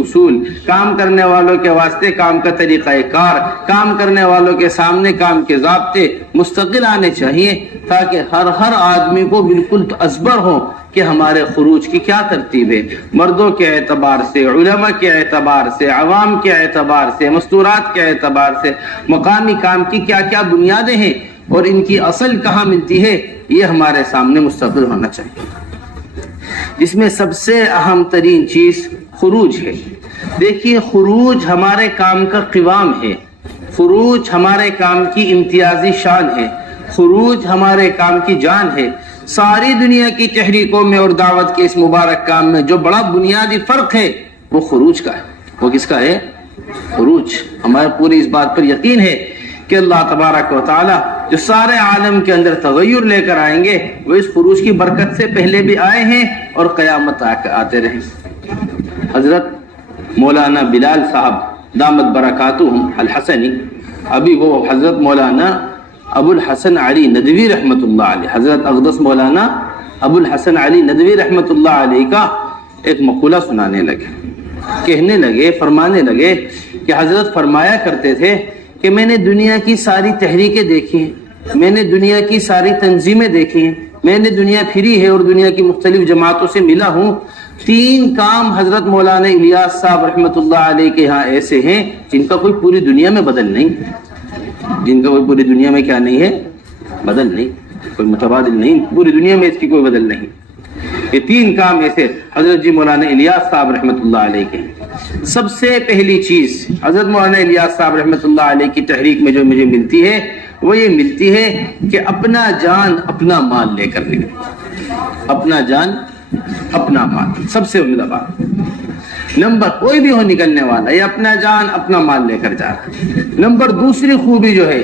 اصول، کام کرنے والوں کے واسطے کام کا طریقہ کار، کام کرنے والوں کے سامنے کام کے ضابطے مستقل آنے چاہیے، تاکہ ہر آدمی کو بالکل ازبر ہو کہ ہمارے خروج کی کیا ترتیب ہے، مردوں کے اعتبار سے، علماء کے اعتبار سے، عوام کے اعتبار سے، مستورات کے اعتبار سے، مقامی کام کی کیا کیا بنیادیں ہیں اور ان کی اصل کہاں ملتی ہے، یہ ہمارے سامنے مستقل ہونا چاہیے، جس میں سب سے اہم ترین چیز خروج ہے۔ دیکھیے، خروج ہمارے کام کا قوام ہے، خروج ہمارے کام کی امتیازی شان ہے، خروج ہمارے کام کی جان ہے۔ ساری دنیا کی تحریکوں میں اور دعوت کے اس مبارک کام میں جو بڑا بنیادی فرق ہے وہ خروج کا ہے۔ وہ کس کا ہے؟ خروج۔ ہمارے پوری اس بات پر یقین ہے کہ اللہ تبارک و تعالی جو سارے عالم کے اندر تغیر لے کر آئیں گے وہ اس خروج کی برکت سے پہلے بھی آئے ہیں اور قیامت آتے رہیں۔ حضرت مولانا بلال صاحب دامت برکاتہم الحسنی، ابھی وہ حضرت مولانا ابو الحسن علی ندوی رحمۃ اللہ علیہ، حضرت اقدس مولانا ابو الحسن علی ندوی رحمۃ اللہ علیہ کا ایک مقولہ سنانے لگے، کہنے لگے، فرمانے لگے کہ حضرت فرمایا کرتے تھے کہ میں نے دنیا کی ساری تحریکیں دیکھی ہیں، میں نے دنیا کی ساری تنظیمیں دیکھی ہیں، میں نے دنیا پھری ہے اور دنیا کی مختلف جماعتوں سے ملا ہوں، 3 کام حضرت مولانا الیاس صاحب رحمۃ اللہ علیہ کے ہاں ایسے ہیں جن کا کوئی پوری دنیا میں بدل نہیں، جن کا کوئی پوری دنیا میں کیا نہیں ہے؟ بدل نہیں، کوئی متبادل نہیں، پوری دنیا میں اس کی کوئی بدل نہیں۔ یہ 3 کام ایسے حضرت جی مولانا الیاس صاحب رحمۃ اللہ علیہ کے ہیں۔ سب سے پہلی چیز حضرت مولانا الیاس صاحب رحمۃ اللہ علیہ کی تحریک میں جو مجھے ملتی ہے وہ یہ ملتی ہے کہ اپنا جان اپنا مال لے کر نکلے، اپنا جان اپنا مال، سب سے عمدہ بات۔ نمبر کوئی بھی ہو نکلنے والا یہ اپنا جان اپنا مال لے کر جا رہا ہے۔ نمبر دوسری خوبی جو ہے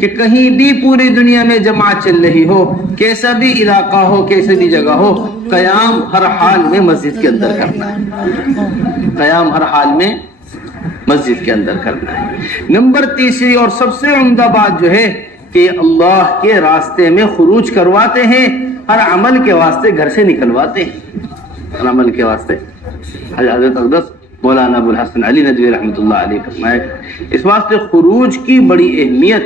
کہ کہیں بھی پوری دنیا میں جماعت چل رہی ہو، کیسا بھی علاقہ ہو، کیسے بھی جگہ ہو، قیام ہر حال میں مسجد کے اندر کرنا ہے، قیام ہر حال میں مسجد کے اندر کرنا ہے۔ نمبر تیسری اور سب سے عمدہ بات جو ہے کہ اللہ کے راستے میں خروج کرواتے ہیں، ہر عمل کے واسطے گھر سے نکلواتے ہیں، ہر عمل کے واسطے۔ حضرت اقدس مولانا ابو الحسن علی ندوی رحمۃ اللہ علیہ فرمایا، اس واسطے خروج کی بڑی اہمیت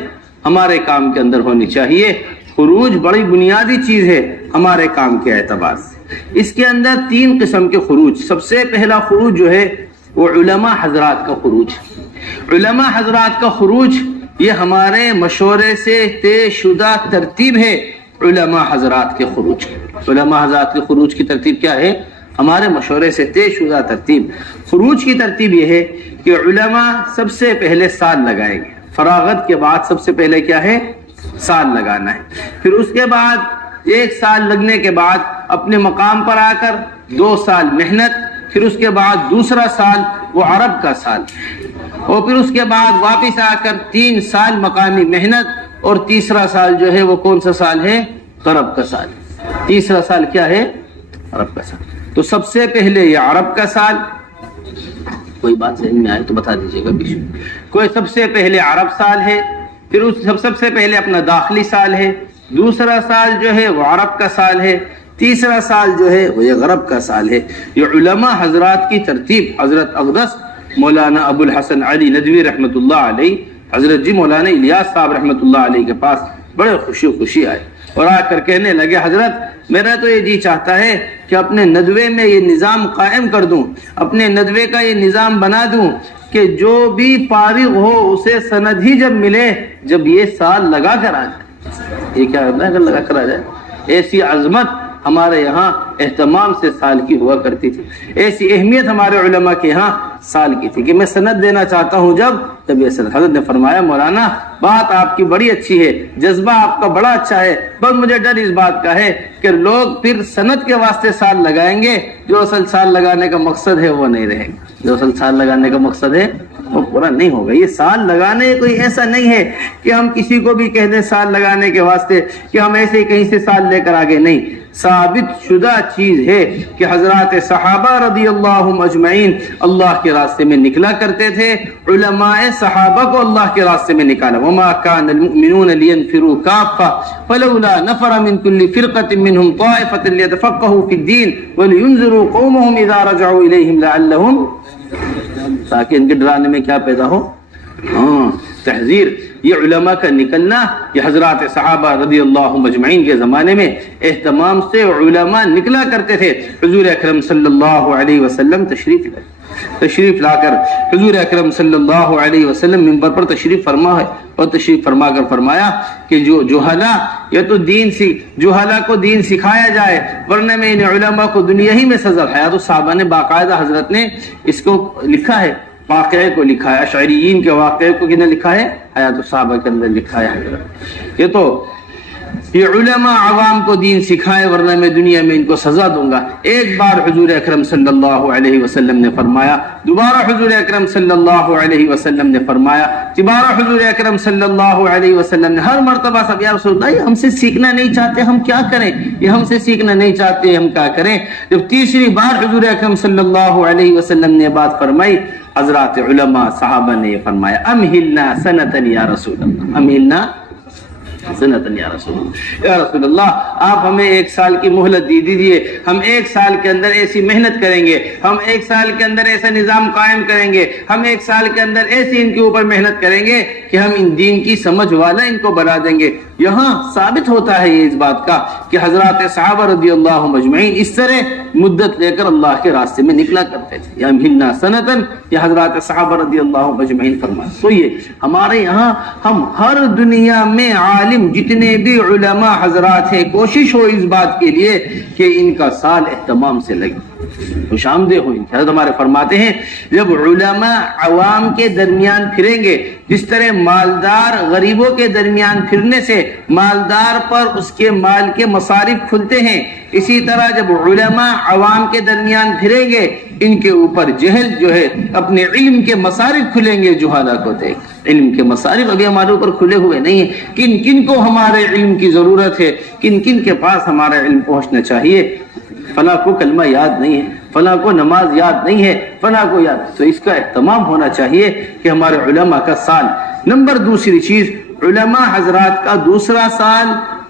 ہمارے کام کے اندر ہونی چاہیے۔ خروج بڑی بنیادی چیز ہے ہمارے کام کے اعتبار سے۔ اس کے اندر 3 قسم کے خروج۔ سب سے پہلا خروج جو ہے وہ علماء حضرات کا خروج۔ علماء حضرات کا خروج یہ ہمارے مشورے سے طے شدہ ترتیب ہے۔ علماء حضرات کے خروج، علماء حضرات کے خروج کی ترتیب کیا ہے؟ ہمارے مشورے سے طے شدہ ترتیب۔ خروج کی ترتیب یہ ہے کہ علماء سب سے پہلے سال لگائیں گے، فراغت کے بعد سب سے پہلے کیا ہے؟ سال لگانا ہے۔ پھر اس کے بعد 1 سال لگنے کے بعد اپنے مقام پر آ کر 2 سال محنت، پھر اس کے بعد دوسرا سال وہ عرب کا سال، اور پھر اس کے بعد واپس آ کر 3 سال مقامی محنت، اور تیسرا سال جو ہے وہ کون سا سال ہے؟ عرب کا سال۔ تیسرا سال کیا ہے؟ عرب کا سال۔ تو سب سے پہلے یہ عرب کا سال، کوئی بات ذہن میں آئے تو بتا دیجیے گا بیچ میں، کوئی سب سے پہلے عرب سال ہے، پھر اس سب سے پہلے اپنا داخلی سال ہے، دوسرا سال جو ہے وہ عرب کا سال ہے، تیسرا سال جو ہے وہ یہ غرب کا سال ہے۔ یہ علماء حضرات کی ترتیب حضرت اقدس مولانا ابو الحسن علی ندوی رحمۃ اللہ علیہ، حضرت جی مولانا الیاس صاحب رحمۃ اللہ علیہ کے پاس بڑے خوشی آئے اور آ کر کہنے لگے، حضرت میرا تو یہ جی چاہتا ہے کہ اپنے ندوے میں یہ نظام قائم کر دوں، اپنے ندوے کا یہ نظام بنا دوں کہ جو بھی فارغ ہو اسے سند ہی جب ملے جب یہ سال لگا کر آ جائے۔ یہ کیا ہے؟ اگر لگا کر آ جائے۔ ایسی عظمت ہمارے یہاں اہتمام سے سال کی ہوا کرتی تھی، ایسی اہمیت ہمارے علماء کے یہاں سال کی تھی کہ میں سند دینا چاہتا ہوں جب یہ سند۔ حضرت نے فرمایا، مولانا بات آپ کی بڑی اچھی ہے، جذبہ آپ کا بڑا اچھا ہے، بس مجھے ڈر اس بات کا ہے کہ لوگ پھر سند کے واسطے سال لگائیں گے، جو اصل سال لگانے کا مقصد ہے وہ نہیں رہے گا، جو اصل سال لگانے کا مقصد ہے وہ پورا نہیں ہوگا۔ یہ سال لگانے کوئی ایسا نہیں ہے کہ ہم کسی کو بھی کہہ دیں سال لگانے کے واسطے کہ ہم ایسے ہی کہیں سے سال لے کر آگے، نہیں۔ ثابت شدہ چیز ہے کہ حضرات صحابہ رضی اللہ اجمعین اللہ کے راستے میں نکلا کرتے تھے. علماء صحابہ کو اللہ کے راستے میں نکالا. وما كان المؤمنون لينفروا كافة فلولا نفر من كل فرقة منهم طائفة ليتفقهوا في الدين ولينذروا قومهم اذا رجعوا اليهم لعلهم، تاکہ ان کے ڈرانے میں کیا پیدا ہو؟ تحذیر. یہ علماء کا نکلنا یہ حضرات صحابہ رضی اللہ مجمعین کے زمانے میں اہتمام سے علماء نکلا کرتے تھے. حضور اکرم صلی اللہ علیہ وسلم تشریف لا کر حضور اکرم صلی اللہ علیہ وسلم منبر پر تشریف فرما ہے اور تشریف فرما کر فرمایا کہ جو جہلا یا تو جہلا کو دین سکھایا جائے ورنہ میں ان علماء کو دنیا ہی میں سزا. حیات الصحابہ نے باقاعدہ حضرت نے اس کو لکھا ہے، واقعے کو لکھا ہے. اشعریین کے واقعے کو کنے لکھا ہے؟ حیات الصحابہ کے اندر لکھا ہے حضرت. یہ علماء عوام کو دین سکھائے ورنہ میں دنیا میں ان کو سزا دوں گا. ایک بار حضور اکرم صلی اللہ علیہ وسلم نے فرمایا، دوبارہ حضور اکرم صلی اللہ علیہ وسلم نے فرمایا، تیبارہ حضور اکرم صلی اللہ علیہ وسلم نے. ہر مرتبہ سب یا رسول اللہ یہ ہم سے سیکھنا نہیں چاہتے، ہم کیا کریں؟ یہ ہم سے سیکھنا نہیں چاہتے، ہم کیا کریں؟ جب تیسری بار حضور اکرم صلی اللہ علیہ وسلم نے بات فرمائی، حضرات علماء صحابہ نے یہ فرمایا، امہلنا سنتن یا رسول اللہ، امہلنا سنتن یا رسول اللہ. یا رسول اللہ آپ ہمیں 1 سال کی مہلت دیجیے، ہم 1 سال کے اندر ایسی محنت کریں گے، ہم 1 سال کے اندر ایسا نظام قائم کریں گے، ہم 1 سال کے اندر ایسی ان کے اوپر محنت کریں گے کہ ہم ان دین کی سمجھ والا ان کو بنا دیں گے. یہاں ثابت ہوتا ہے یہ اس بات کا کہ حضرات صحابہ رضی اللہ مجمعین اس طرح مدت لے کر اللہ کے راستے میں نکلا کرتے تھے. یا مہلنا سنتن، یہ حضرات صحابہ رضی اللہ مجمعین فرماتے. تو یہ ہمارے یہاں ہم ہر دنیا میں عالم جتنے بھی علماء حضرات ہیں، کوشش ہو اس بات کے لیے کہ ان کا سال اہتمام سے لگے، خوش آمدید ہو. حضرت ہمارے فرماتے ہیں جب علماء عوام کے درمیان پھریں گے، جس طرح مالدار غریبوں کے درمیان پھرنے سے مالدار پر اس کے مال کے مصارف کھلتے ہیں، اسی طرح جب علماء عوام کے درمیان پھریں گے ان کے اوپر جہل جو ہے اپنے علم کے مصارف کھلیں گے. جہالا کو دیکھ علم کے مصارف ابھی ہمارے اوپر کھلے ہوئے نہیں ہیں. کن کن کو ہمارے علم کی ضرورت ہے، کن کن کے پاس ہمارا علم پہنچنا چاہیے. فلاں کو کلمہ یاد نہیں ہے، فلاں کو نماز یاد نہیں ہے، فلاں کو یاد. تو اس کا اہتمام ہونا چاہیے کہ ہمارے علماء کا سال. نمبر دوسری چیز، علماء حضرات کا دوسرا سال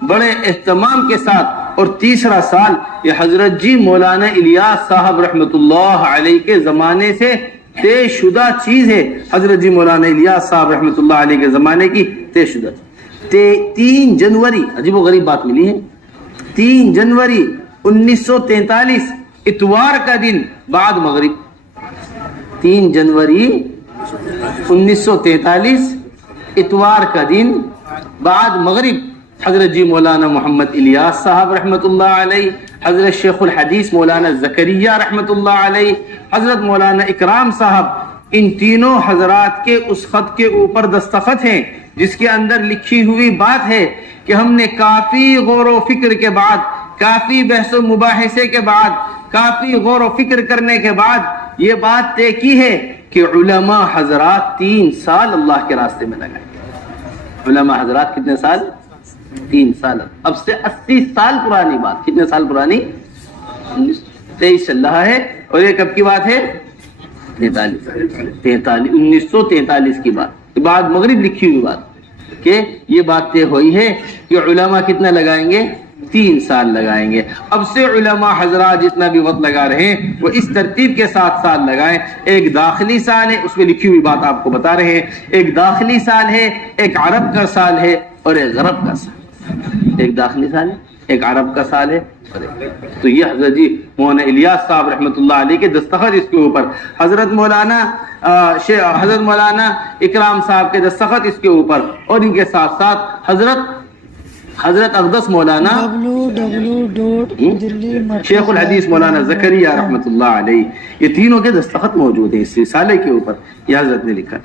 بڑے اہتمام کے ساتھ، اور تیسرا سال یہ حضرت جی مولانا الیاس صاحب رحمۃ اللہ علیہ کے زمانے سے طے شدہ چیز ہے. حضرت جی مولانا الیاس صاحب رحمۃ اللہ علیہ کے زمانے کی طے شدہ 3 جنوری، عجیب و غریب بات ملی ہے، 3 جنوری 1943 اتوار کا دن بعد مغرب، 3 جنوری 1943 اتوار کا دن بعد مغرب، حضرت جی مولانا محمد الیاس صاحب رحمۃ اللہ علیہ، حضرت شیخ الحدیث مولانا زکریا رحمۃ اللہ علیہ، حضرت مولانا اکرام صاحب، ان تینوں حضرات کے اس خط کے اوپر دستخط ہیں جس کے اندر لکھی ہوئی بات ہے کہ ہم نے کافی غور و فکر کے بعد، کافی بحث و مباحثے کے بعد، کافی غور و فکر کرنے کے بعد یہ بات طے کی ہے کہ علماء حضرات 3 سال اللہ کے راستے میں لگائیں. علماء حضرات کتنے سال؟ 3 سال. اب سے 80 سال پرانی بات. کتنے سال پرانی؟ 23 چل رہا ہے، اور یہ کب کی بات ہے؟ 1943 کی بات، بعد مغرب لکھی ہوئی بات کہ یہ بات طے ہوئی ہے کہ علماء کتنا لگائیں گے؟ 3 سال لگائیں گے. اب سے علماء حضرات جتنا بھی وقت لگا رہے ہیں وہ اس ترتیب کے ساتھ سال لگائیں. ایک داخلی سال ہے، اس میں لکھی ہوئی بات آپ کو بتا رہے ہیں. ایک داخلی سال ہے، ایک عرب کا سال ہے، اور ایک غرب کا سال. ایک داخلی سال ہے، ایک عرب کا سال ہے. تو یہ حضرت جی مولانا الیاس صاحب رحمۃ اللہ علیہ کے دستخط اس کے اوپر، حضرت مولانا اکرام صاحب کے دستخط اس کے اوپر، اور ان کے ساتھ ساتھ حضرت اقدس مولانا شیخ الحدیث مولانا زکریا رحمۃ اللہ علیہ، یہ تینوں کے دستخط موجود ہیں اس رسالے کے اوپر. یہ حضرت نے لکھا.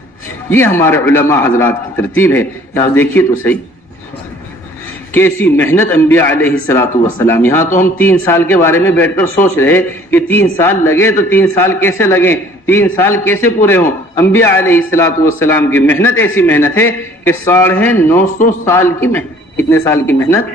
یہ ہمارے علماء حضرات کی ترتیب ہے. یہاں دیکھیے تو صحیح کیسی محنت انبیاء علیہ الصلوۃ والسلام. یہاں تو ہم 3 سال کے بارے میں بیٹھ کر سوچ رہے کہ 3 سال لگے تو 3 سال کیسے لگیں، 3 سال کیسے پورے ہوں. انبیاء علیہ الصلوۃ والسلام کی محنت ایسی محنت ہے کہ 950 سال کی محنت. کتنے سال کی محنت؟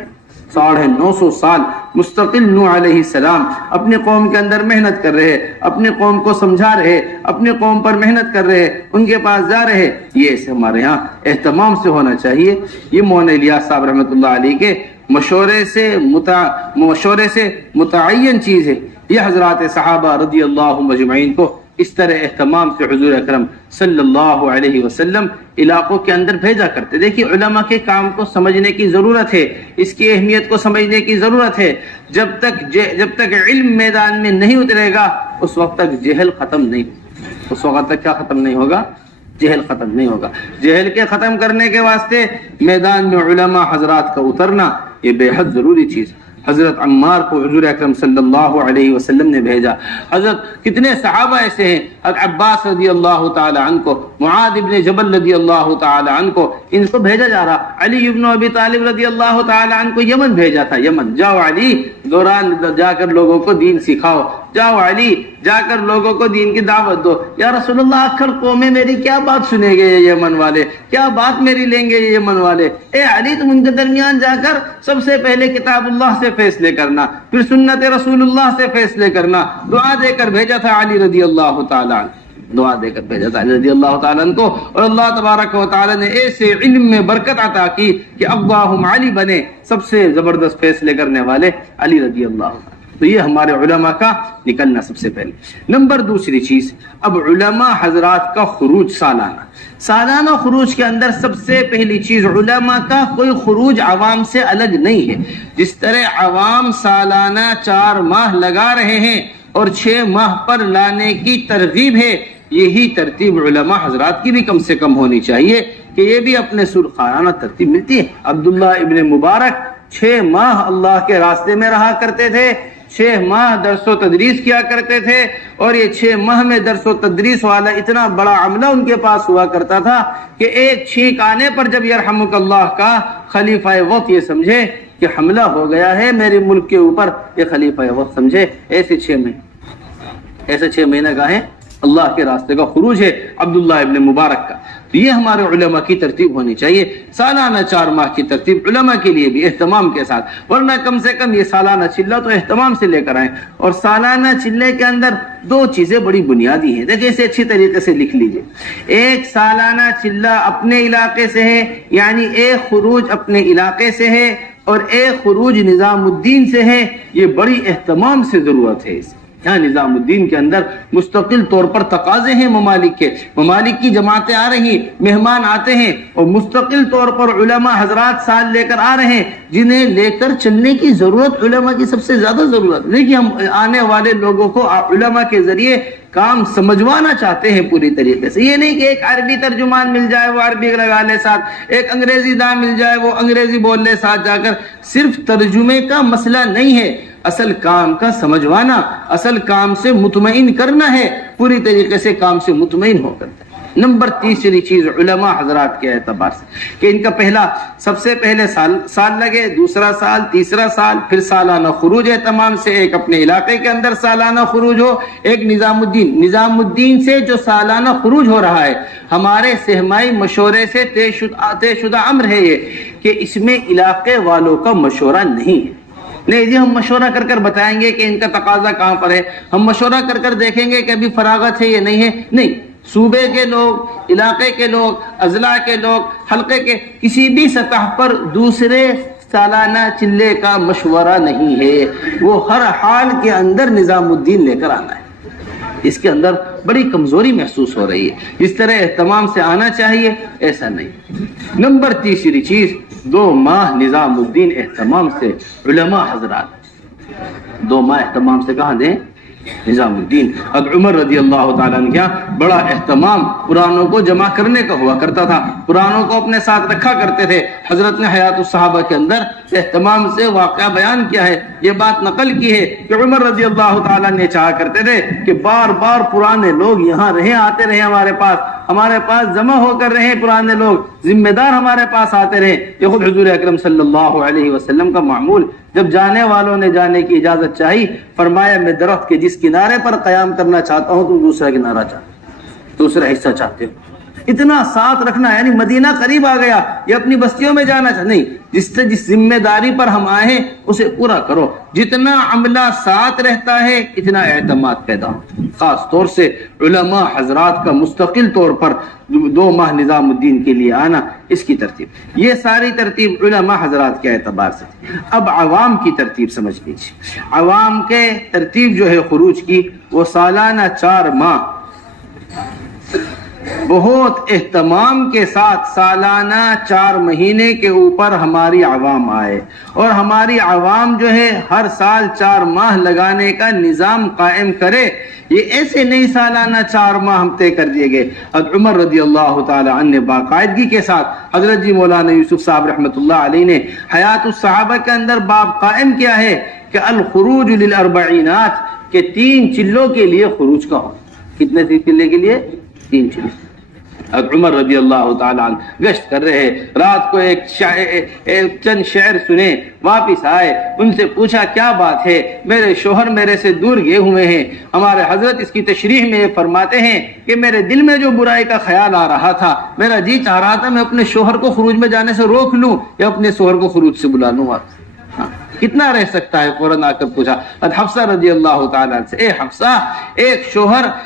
950 سال مستقل نوح علیہ السلام اپنی قوم کے اندر محنت کر رہے، اپنی قوم کو سمجھا رہے، اپنی قوم پر محنت کر رہے، ان کے پاس جا رہے. یہ ایسے ہمارے ہاں اہتمام سے ہونا چاہیے. یہ مولانا الیاس صاحب رحمۃ اللہ علیہ کے مشورے سے متعین چیز ہے. یہ حضرات صحابہ رضی اللہ مجمعین کو اس طرح اہتمام سے حضور اکرم صلی اللہ علیہ وسلم علاقوں کے اندر بھیجا کرتے. دیکھیے علماء کے کام کو سمجھنے کی ضرورت ہے، اس کی اہمیت کو سمجھنے کی ضرورت ہے. جب تک علم میدان میں نہیں اترے گا اس وقت تک جہل ختم نہیں. اس وقت تک کیا ختم نہیں ہوگا؟ جہل ختم نہیں ہوگا. جہل کے ختم کرنے کے واسطے میدان میں علماء حضرات کا اترنا یہ بے حد ضروری چیز. حضرت عمار کو حضور اکرم صلی اللہ علیہ وسلم نے بھیجا. حضرت کتنے صحابہ ایسے ہیں، عباس رضی اللہ تعالی عنہ کو، معاذ ابن جبل رضی اللہ تعالی عنہ کو، ان کو بھیجا جا رہا. علی ابن ابی طالب رضی اللہ تعالی عنہ کو یمن بھیجا تھا. یمن جاؤ علی، دوران جا کر لوگوں کو دین سکھاؤ. جاؤ علی، جا کر لوگوں کو دین کی دعوت دو. یا رسول اللہ آخر قومیں میری کیا بات سنیں گے یہ یمن والے، کیا بات میری لیں گے یہ یمن والے. اے علی تم ان کے درمیان جا کر سب سے پہلے کتاب اللہ سے فیصلے کرنا، پھر سنت رسول اللہ سے فیصلے کرنا. دعا دے کر بھیجا تھا علی رضی اللہ تعالی عنہ، دعا دے کر بھیجا تھا علی رضی اللہ تعالی عنہ کو. اور اللہ تبارک و تعالی نے ایسے علم میں برکت عطا کی کہ ابواہم علی بنے، سب سے زبردست فیصلے کرنے والے علی رضی اللہ عنہ. تو یہ ہمارے علماء کا نکلنا سب سے پہلے. نمبر دوسری چیز، اب علماء حضرات کا خروج سالانہ خروج کے اندر سب سے پہلی چیز، علماء کا کوئی خروج عوام سے الگ نہیں ہے. جس طرح عوام سالانہ 4 ماہ لگا رہے ہیں اور 6 ماہ پر لانے کی ترغیب ہے، یہی ترتیب علماء حضرات کی بھی کم سے کم ہونی چاہیے کہ یہ بھی اپنے سلخانہ ترتیب ملتی ہے. عبداللہ ابن مبارک 6 ماہ اللہ کے راستے میں رہا کرتے تھے، 6 ماہ درس و تدریس کیا کرتے تھے، اور یہ 6 ماہ میں درس و تدریس والا اتنا بڑا عملہ ان کے پاس ہوا کرتا تھا کہ ایک چھینک آنے پر جب یرحمک اللہ کا خلیفہ وقت یہ سمجھے کہ حملہ ہو گیا ہے میرے ملک کے اوپر، یہ خلیفہ وقت سمجھے. ایسے 6 مہینے کا ہے اللہ کے راستے کا خروج ہے عبداللہ ابن مبارک کا. تو یہ ہمارے علماء کی ترتیب ہونی چاہیے. سالانہ 4 ماہ کی ترتیب علماء کے لیے بھی اہتمام کے ساتھ، ورنہ کم سے کم یہ سالانہ چلہ تو اہتمام سے لے کر آئیں. اور سالانہ چلے کے اندر 2 چیزیں بڑی بنیادی ہیں، دیکھیں اسے اچھی طریقے سے لکھ لیجئے. ایک سالانہ چلہ اپنے علاقے سے ہے، یعنی ایک خروج اپنے علاقے سے ہے، اور ایک خروج نظام الدین سے ہے. یہ بڑی اہتمام سے ضرورت ہے. یہاں نظام الدین کے اندر مستقل طور پر تقاضے ہیں ممالک کے، ممالک کی جماعتیں آ رہی ہیں، مہمان آتے ہیں، اور مستقل طور پر علماء حضرات ساتھ لے کر آ رہے ہیں جنہیں لے کر چلنے کی ضرورت علماء کی سب سے زیادہ ضرورت. دیکھیے ہم آنے والے لوگوں کو علماء کے ذریعے کام سمجھوانا چاہتے ہیں پوری طریقے سے. یہ نہیں کہ ایک عربی ترجمان مل جائے وہ عربی لگا لے ساتھ، ایک انگریزی داں مل جائے وہ انگریزی بول لے ساتھ جا کر. صرف ترجمے کا مسئلہ نہیں ہے، اصل کام کا سمجھوانا، اصل کام سے مطمئن کرنا ہے، پوری طریقے سے کام سے مطمئن ہو کر. نمبر تیسری چیز علماء حضرات کے اعتبار سے کہ ان کا سب سے پہلے سال لگے، دوسرا سال، تیسرا سال، پھر سالانہ خروج ہے تمام سے. ایک اپنے علاقے کے اندر سالانہ خروج ہو، ایک نظام الدین سے جو سالانہ خروج ہو رہا ہے ہمارے سہمائی مشورے سے طے شدہ امر ہے یہ کہ اس میں علاقے والوں کا مشورہ نہیں ہے. نہیں جی ہم مشورہ کر کر بتائیں گے کہ ان کا تقاضا کہاں پر ہے، ہم مشورہ کر کر دیکھیں گے کہ ابھی فراغت ہے یہ نہیں ہے. نہیں، صوبے کے لوگ، علاقے کے لوگ، اضلاع کے لوگ، حلقے کے کسی بھی سطح پر دوسرے سالانہ چلے کا مشورہ نہیں ہے. وہ ہر حال کے اندر نظام الدین لے کر آنا ہے. اس کے اندر بڑی کمزوری محسوس ہو رہی ہے. اس طرح اہتمام سے آنا چاہیے، ایسا نہیں. نمبر تیسری چیز، 2 ماہ نظام الدین اہتمام سے علماء حضرات 2 ماہ اہتمام سے کہاں دیں؟ نظام الدین. اب عمر رضی اللہ تعالیٰ عنہ کیا بڑا اہتمام قرآنوں کو جمع کرنے کا ہوا کرتا تھا، قرآنوں کو اپنے ساتھ رکھا کرتے تھے. حضرت نے حیات الصحابہ کے اندر اہتمام سے واقعہ بیان کیا ہے، یہ بات نقل کی ہے کہ عمر رضی اللہ تعالیٰ نے چاہا کرتے تھے کہ بار بار پرانے لوگ یہاں رہیں، آتے رہیں ہمارے پاس جمع ہو کر رہیں، پرانے لوگ ذمہ دار ہمارے پاس آتے رہیں. یہ خود حضور اکرم صلی اللہ علیہ وسلم کا معمول. جب جانے والوں نے جانے کی اجازت چاہی، فرمایا میں درخت کے جس کنارے پر قیام کرنا چاہتا ہوں تم دوسرا کنارہ چاہتے، دوسرا حصہ چاہتے ہو. اتنا ساتھ رکھنا، یعنی مدینہ قریب آ گیا، یہ اپنی بستیوں میں جانا نہیں، جس ذمہ داری پر ہم آئے ہیں اسے پورا کرو۔ جتنا عملہ ساتھ رہتا ہے اتنا اعتماد پیدا ہوتا ہے۔ خاص طور سے علماء حضرات کا مستقل طور پر 2 ماہ نظام الدین کے لیے آنا، اس کی ترتیب، یہ ساری ترتیب علماء حضرات کے اعتبار سے تھی۔ اب عوام کی ترتیب سمجھ لیجیے۔ عوام کے ترتیب جو ہے خروج کی، وہ سالانہ 4 ماہ بہت اہتمام کے ساتھ سالانہ 4 مہینے کے اوپر ہماری عوام آئے، اور ہماری عوام جو ہے ہر سال 4 ماہ لگانے کا نظام قائم کرے۔ یہ ایسے نہیں سالانہ 4 ماہ ہم طے کر دیے گئے۔ حضرت عمر رضی اللہ تعالی عنہ نے باقاعدگی کے ساتھ، حضرت جی مولانا یوسف صاحب رحمۃ اللہ علیہ نے حیات الصحابہ کے اندر باب قائم کیا ہے کہ الخروج للاربعینات، کہ 3 چلوں کے لیے خروج کا ہو۔ کتنے چلے کے لیے؟ 3 چلے۔ حضرت عمر رضی اللہ تعالیٰ عنہ گشت کر رہے، رات کو چند شعر سنے، واپس آئے، ان سے پوچھا کیا بات ہے؟ میرے شوہر میرے سے دور گئے ہوئے ہیں۔ ہمارے حضرت اس کی تشریح میں فرماتے ہیں کہ میرے دل میں جو برائی کا خیال آ رہا تھا، میرا جی چاہ رہا تھا میں اپنے شوہر کو خروج میں جانے سے روک لوں یا اپنے شوہر کو خروج سے بلا لوں۔ کتنا رہ سکتا ہے؟ فوراً آ کر پوچھا حفصہ رضی اللہ تعالیٰ سے، اے حفصہ،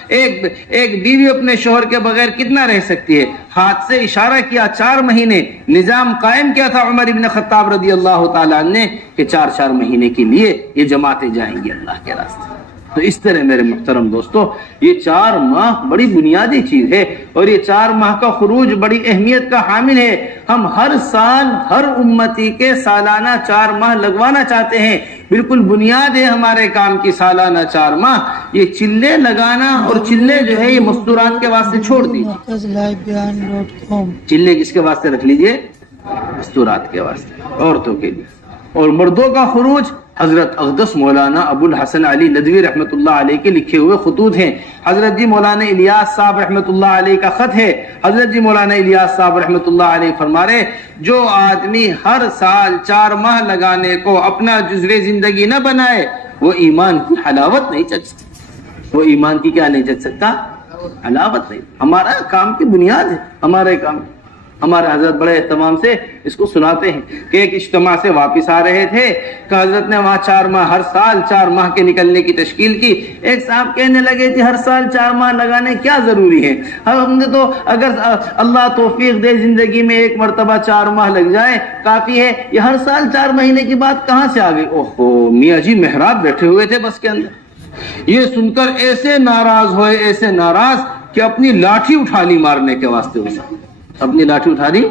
ایک بیوی اپنے شوہر کے بغیر کتنا رہ سکتی ہے؟ ہاتھ سے اشارہ کیا 4 مہینے۔ نظام قائم کیا تھا عمر ابن خطاب رضی اللہ تعالیٰ نے کہ 4 مہینے کے لیے یہ جماعتیں جائیں گی اللہ کے راستے۔ تو اس طرح میرے محترم دوستو، یہ 4 ماہ بڑی بنیادی چیز ہے، اور یہ 4 ماہ کا خروج بڑی اہمیت کا حامل ہے۔ ہم ہر سال ہر امتی کے سالانہ 4 ماہ لگوانا چاہتے ہیں، بالکل بنیاد ہے ہمارے کام کی سالانہ 4 ماہ۔ یہ چلے لگانا، اور چلے جو ہے یہ مستورات کے واسطے چھوڑ دیجیے، چلے کس کے واسطے رکھ لیجئے؟ مستورات کے واسطے، عورتوں کے لیے۔ اور مردوں کا خروج حضرت اقدس مولانا ابو الحسن علی ندوی رحمۃ اللہ علیہ کے لکھے ہوئے خطوط ہیں۔ حضرت جی مولانا الیاس صاحب رحمۃ اللہ علیہ کا خط ہے۔ حضرت جی مولانا الیاس صاحب رحمۃ اللہ علیہ فرما رہے، جو آدمی ہر سال 4 ماہ لگانے کو اپنا جزو زندگی نہ بنائے، وہ ایمان کی حلاوت نہیں چکھ سکتا۔ وہ ایمان کی کیا نہیں چکھ سکتا؟ حلاوت نہیں۔ ہمارا کام کی بنیاد ہے، ہمارے کام۔ ہمارے حضرت بڑے اہتمام سے اس کو سناتے ہیں کہ ایک اجتماع سے واپس آ رہے تھے کہ حضرت نے وہاں 4 ماہ، ہر سال 4 ماہ کے نکلنے کی تشکیل کی۔ ایک صاحب کہنے لگے کہ ہر سال 4 ماہ لگانے کیا ضروری ہے؟ ہم نے تو اگر اللہ توفیق دے زندگی میں 1 مرتبہ 4 ماہ لگ جائے کافی ہے، یہ ہر سال 4 مہینے کی بات کہاں سے آ گئی؟ اوہو، میاں جی محراب بیٹھے ہوئے تھے بس کے اندر، یہ سن کر ایسے ناراض ہوئے، ایسے ناراض کہ اپنی لاٹھی اٹھا لی مارنے کے واسطے، اپنی لاٹھی اٹھا لی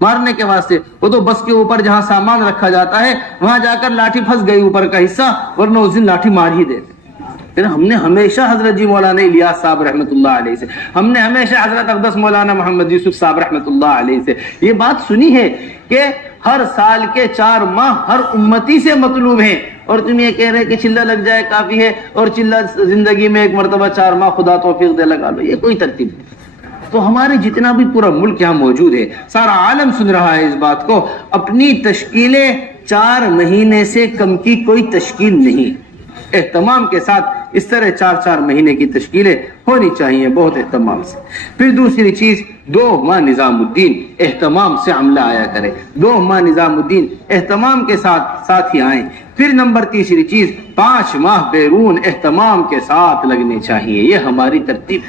مارنے کے واسطے۔ وہ تو بس کے اوپر جہاں سامان رکھا جاتا ہے وہاں جا کر لاٹھی پھنس گئی اوپر کا حصہ، ورنہ اس دن لاٹھی مار ہی دیتے۔ پھر ہم نے ہمیشہ حضرت جی مولانا الیاس صاحب رحمۃ اللہ علیہ سے، ہم نے ہمیشہ حضرت اقدس مولانا محمد یوسف صاحب رحمۃ اللہ علیہ سے یہ بات سنی ہے کہ ہر سال کے 4 ماہ ہر امتی سے مطلوب ہیں، اور تم یہ کہہ رہے کہ چلہ لگ جائے کافی ہے، اور چلہ زندگی میں 1 مرتبہ 4 ماہ خدا توفیق دے لگا لو، یہ کوئی ترتیب نہیں۔ تو ہمارے جتنا بھی پورا ملک یہاں موجود ہے، سارا عالم سن رہا ہے اس بات کو، اپنی تشکیلیں 4 مہینے سے کم کی کوئی تشکیل نہیں، اہتمام کے ساتھ اس طرح 4 مہینے کی تشکیلیں ہونی چاہیے، بہت اہتمام سے۔ پھر دوسری چیز، 2 ماہ نظام الدین اہتمام سے عملہ آیا کرے، 2 ماہ نظام الدین اہتمام کے ساتھ ہی آئیں۔ پھر نمبر تیسری چیز، 5 ماہ بیرون اہتمام کے ساتھ لگنے چاہیے، یہ ہماری ترتیب۔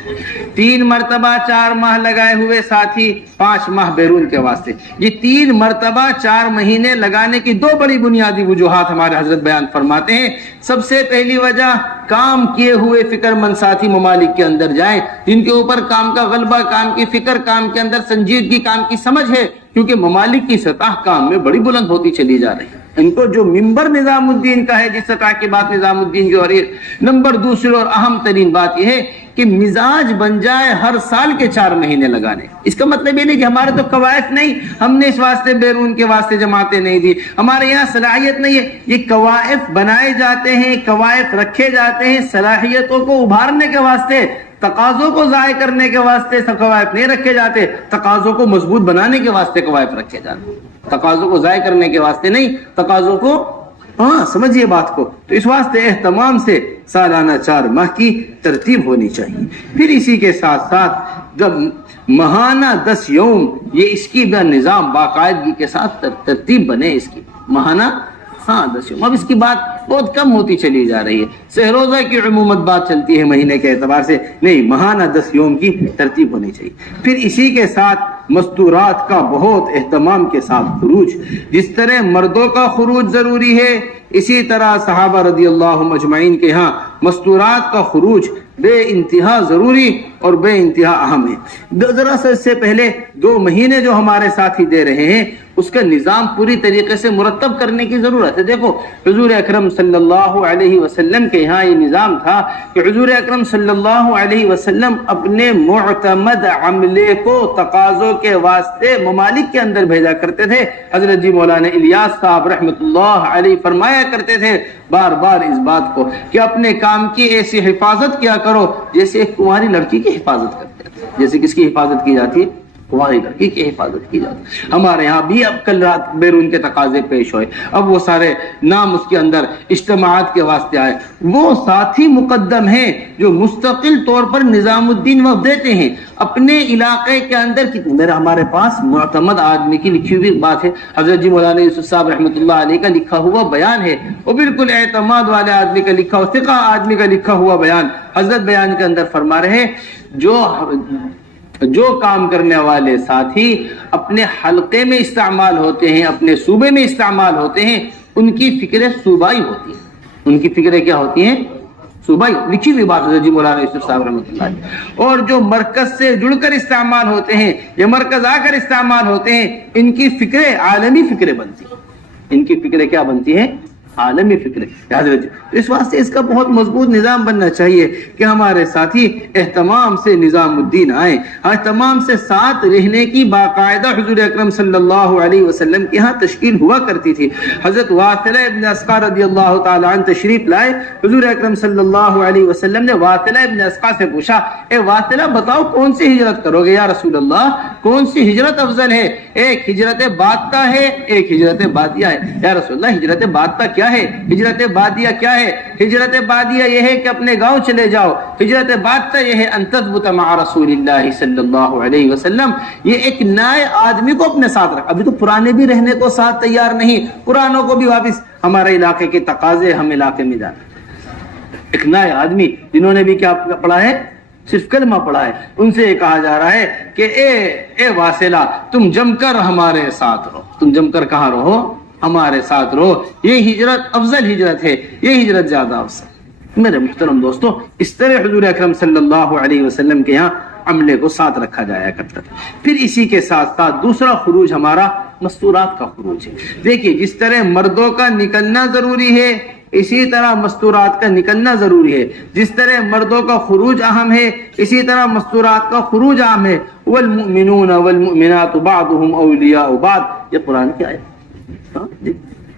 3 مرتبہ 4 ماہ لگائے ہوئے ساتھی، 5 ماہ بیرون کے واسطے۔ یہ 3 مرتبہ 4 مہینے لگانے کی 2 بڑی بنیادی وجوہات ہمارے حضرت بیان فرماتے ہیں۔ سب سے پہلی وجہ، کام کیے ہوئے فکر مند ساتھی ممالک کے اندر جائیں، جن کے اوپر کام کا غلبہ، کام کی فکر، کام کے اندر سنجیدگی، کام کی سمجھ ہے، کیونکہ ممالک کی سطح کام میں بڑی بلند ہوتی چلی جا رہی ہے۔ ان کو جو ممبر نظام الدین کا ہے، جس سطح کی بات نظام الدین کی ہو رہی ہے، نمبر دوسری اور اہم ترین بات یہ ہے کہ مزاج بن جائے ہر سال کے 4 مہینے لگانے۔ اس کا مطلب یہ نہیں کہ ہمارے تو قوائف نہیں، ہم نے اس واسطے بیرون کے واسطے جماعتیں نہیں دی، ہمارے یہاں صلاحیت نہیں ہے۔ یہ قوائف بنائے جاتے ہیں، قوائف رکھے جاتے ہیں صلاحیتوں کو ابھارنے کے واسطے، تقاضوں کو ضائع کرنے کے واسطے قوائف نہیں رکھے جاتے، تقاضوں کو مضبوط بنانے کے واسطے قوائف رکھے جاتے، تقاضوں کو ضائع کرنے کے واسطے نہیں، تقاضوں کو سمجھیے بات کو۔ تو اس واسطے اہتمام سے سالانہ 4 ماہ کی ترتیب ہونی چاہیے۔ پھر اسی کے ساتھ ساتھ جب ماہانہ 10 یوم، یہ اس کی نظام باقاعدگی کے ساتھ ترتیب بنے اس کی ماہانہ 10 یوم۔ اب اس کی بات بہت کم ہوتی چلی جا رہی ہے، سہ روزہ کی عموماً بات چلتی ہے مہینے کے اعتبار سے، نہیں ماہانہ 10 یوم کی ترتیب ہونی چاہیے۔ پھر اسی کے ساتھ مستورات کا بہت اہتمام کے ساتھ خروج، جس طرح مردوں کا خروج ضروری ہے اسی طرح صحابہ رضی اللہ مجمعین کے ہاں مستورات کا خروج بے انتہا ضروری اور بے انتہا اہم ہے۔ ذرا سا اس سے پہلے 2 مہینے جو ہمارے ساتھی دے رہے ہیں اس کا نظام پوری طریقے سے مرتب کرنے کی ضرورت ہے۔ دیکھو حضور اکرم صلی اللہ علیہ وسلم کے یہاں یہ نظام تھا کہ حضور اکرم صلی اللہ علیہ وسلم اپنے معتمد عملے کو تقاضوں کے واسطے ممالک کے اندر بھیجا کرتے تھے۔ حضرت جی مولانا الیاس صاحب رحمۃ اللہ علیہ فرمایا کرتے تھے بار بار اس بات کو کہ اپنے کام کی ایسی حفاظت کیا کرو جیسے ایک کماری لڑکی کی حفاظت کرتے ہیں۔ جیسے کس کی حفاظت کی جاتی ہے؟ کماری لڑکی کی حفاظت کی جاتی ہے۔ ہمارے یہاں بھی اب کل رات بیرون کے تقاضے پیش ہوئے، اب وہ سارے نام اس کے اندر اجتماعات کے واسطے آئے، وہ ساتھی مقدم ہیں جو مستقل طور پر نظام الدین وقت دیتے ہیں اپنے علاقے کے اندر۔ میرا ہمارے پاس معتمد آدمی کی لکھی ہوئی بات ہے، حضرت جی مولانا یوسف صاحب رحمۃ اللہ علیہ کا لکھا ہوا بیان ہے، وہ بالکل اعتماد والے آدمی کا لکھا ہوا، ثقہ آدمی کا لکھا ہوا بیان۔ حضرت بیان کے اندر فرما رہے جو کام کرنے والے ساتھی اپنے حلقے میں استعمال ہوتے ہیں، اپنے صوبے میں استعمال ہوتے ہیں، ان کی فکریں صوبائی ہوتی ہیں۔ ان کی فکریں کیا ہوتی ہیں؟ صوبائی، لکھی ہوئی بات حضرت جی مولانا یوسف صاحب رحمۃ اللہ علیہ۔ اور جو مرکز سے جڑ کر استعمال ہوتے ہیں یا مرکز آ کر استعمال ہوتے ہیں، ان کی فکریں عالمی فکریں بنتی ہیں۔ ان کی فکریں کیا بنتی ہیں؟ عالمی فکریں، یاد رکھیے۔ اس واسطے اس کا بہت مضبوط نظام بننا چاہیے کہ ہمارے ساتھی اہتمام سے نظام الدین آئیں، اہتمام سے ساتھ رہنے کی باقاعدہ حضور اکرم صلی اللہ علیہ وسلم کے ہاں تشکیل ہوا کرتی تھی۔ حضرت واصلہ ابن اسقا رضی اللہ تعالی عنہ تشریف لائے، حضور اکرم صلی اللہ علیہ وسلم نے واصلہ ابن اسقا سے پوچھا، اے واصلہ بتاؤ کون سی ہجرت کرو گے یا رسول اللہ، کون سی ہجرت افضل ہے؟ ایک ہجرت بادہ ہے، ایک ہجرت بادیہ ہے۔ یا رسول اللہ ہجرت بادہ کیا ہے؟ ہجرت بادیہ کیا ہے؟ ہجرت بادیہ یہ ہے کہ اپنے گاؤں چلے جاؤ، ہجرت بادہ یہ ہے ان تثبت مع رسول اللہ صلی اللہ علیہ وسلم، یہ ایک نئے آدمی کو اپنے ساتھ رکھ۔ ابھی تو پرانے بھی رہنے کو ساتھ تیار نہیں، پرانوں کو بھی واپس ہمارے علاقے کے تقاضے، ہم علاقے میں جانا۔ ایک نئے آدمی جنہوں نے بھی کیا پڑھا ہے؟ صرف کلمہ پڑھا ہے، ان سے یہ کہا جا رہا ہے کہ اے واصلہ تم جم کر ہمارے ساتھ رہو۔ تم جم کر کہاں رہو؟ ہمارے ساتھ رہو، یہ ہجرت افضل ہجرت ہے، یہ ہجرت زیادہ افضل۔ میرے محترم دوستو، اس طرح حضور اکرم صلی اللہ علیہ وسلم کے یہاں عملے کو ساتھ رکھا جایا کرتا تھا۔ پھر اسی کے ساتھ ساتھ دوسرا خروج ہمارا مستورات کا خروج ہے۔ دیکھیے جس طرح مردوں کا نکلنا ضروری ہے اسی طرح مستورات کا نکلنا ضروری ہے، جس طرح مردوں کا خروج اہم ہے اسی طرح مستورات کا خروج اہم ہے۔ والمؤمنون والمؤمنات بعضهم اولیاء بعض، یہ قرآن کی آیت۔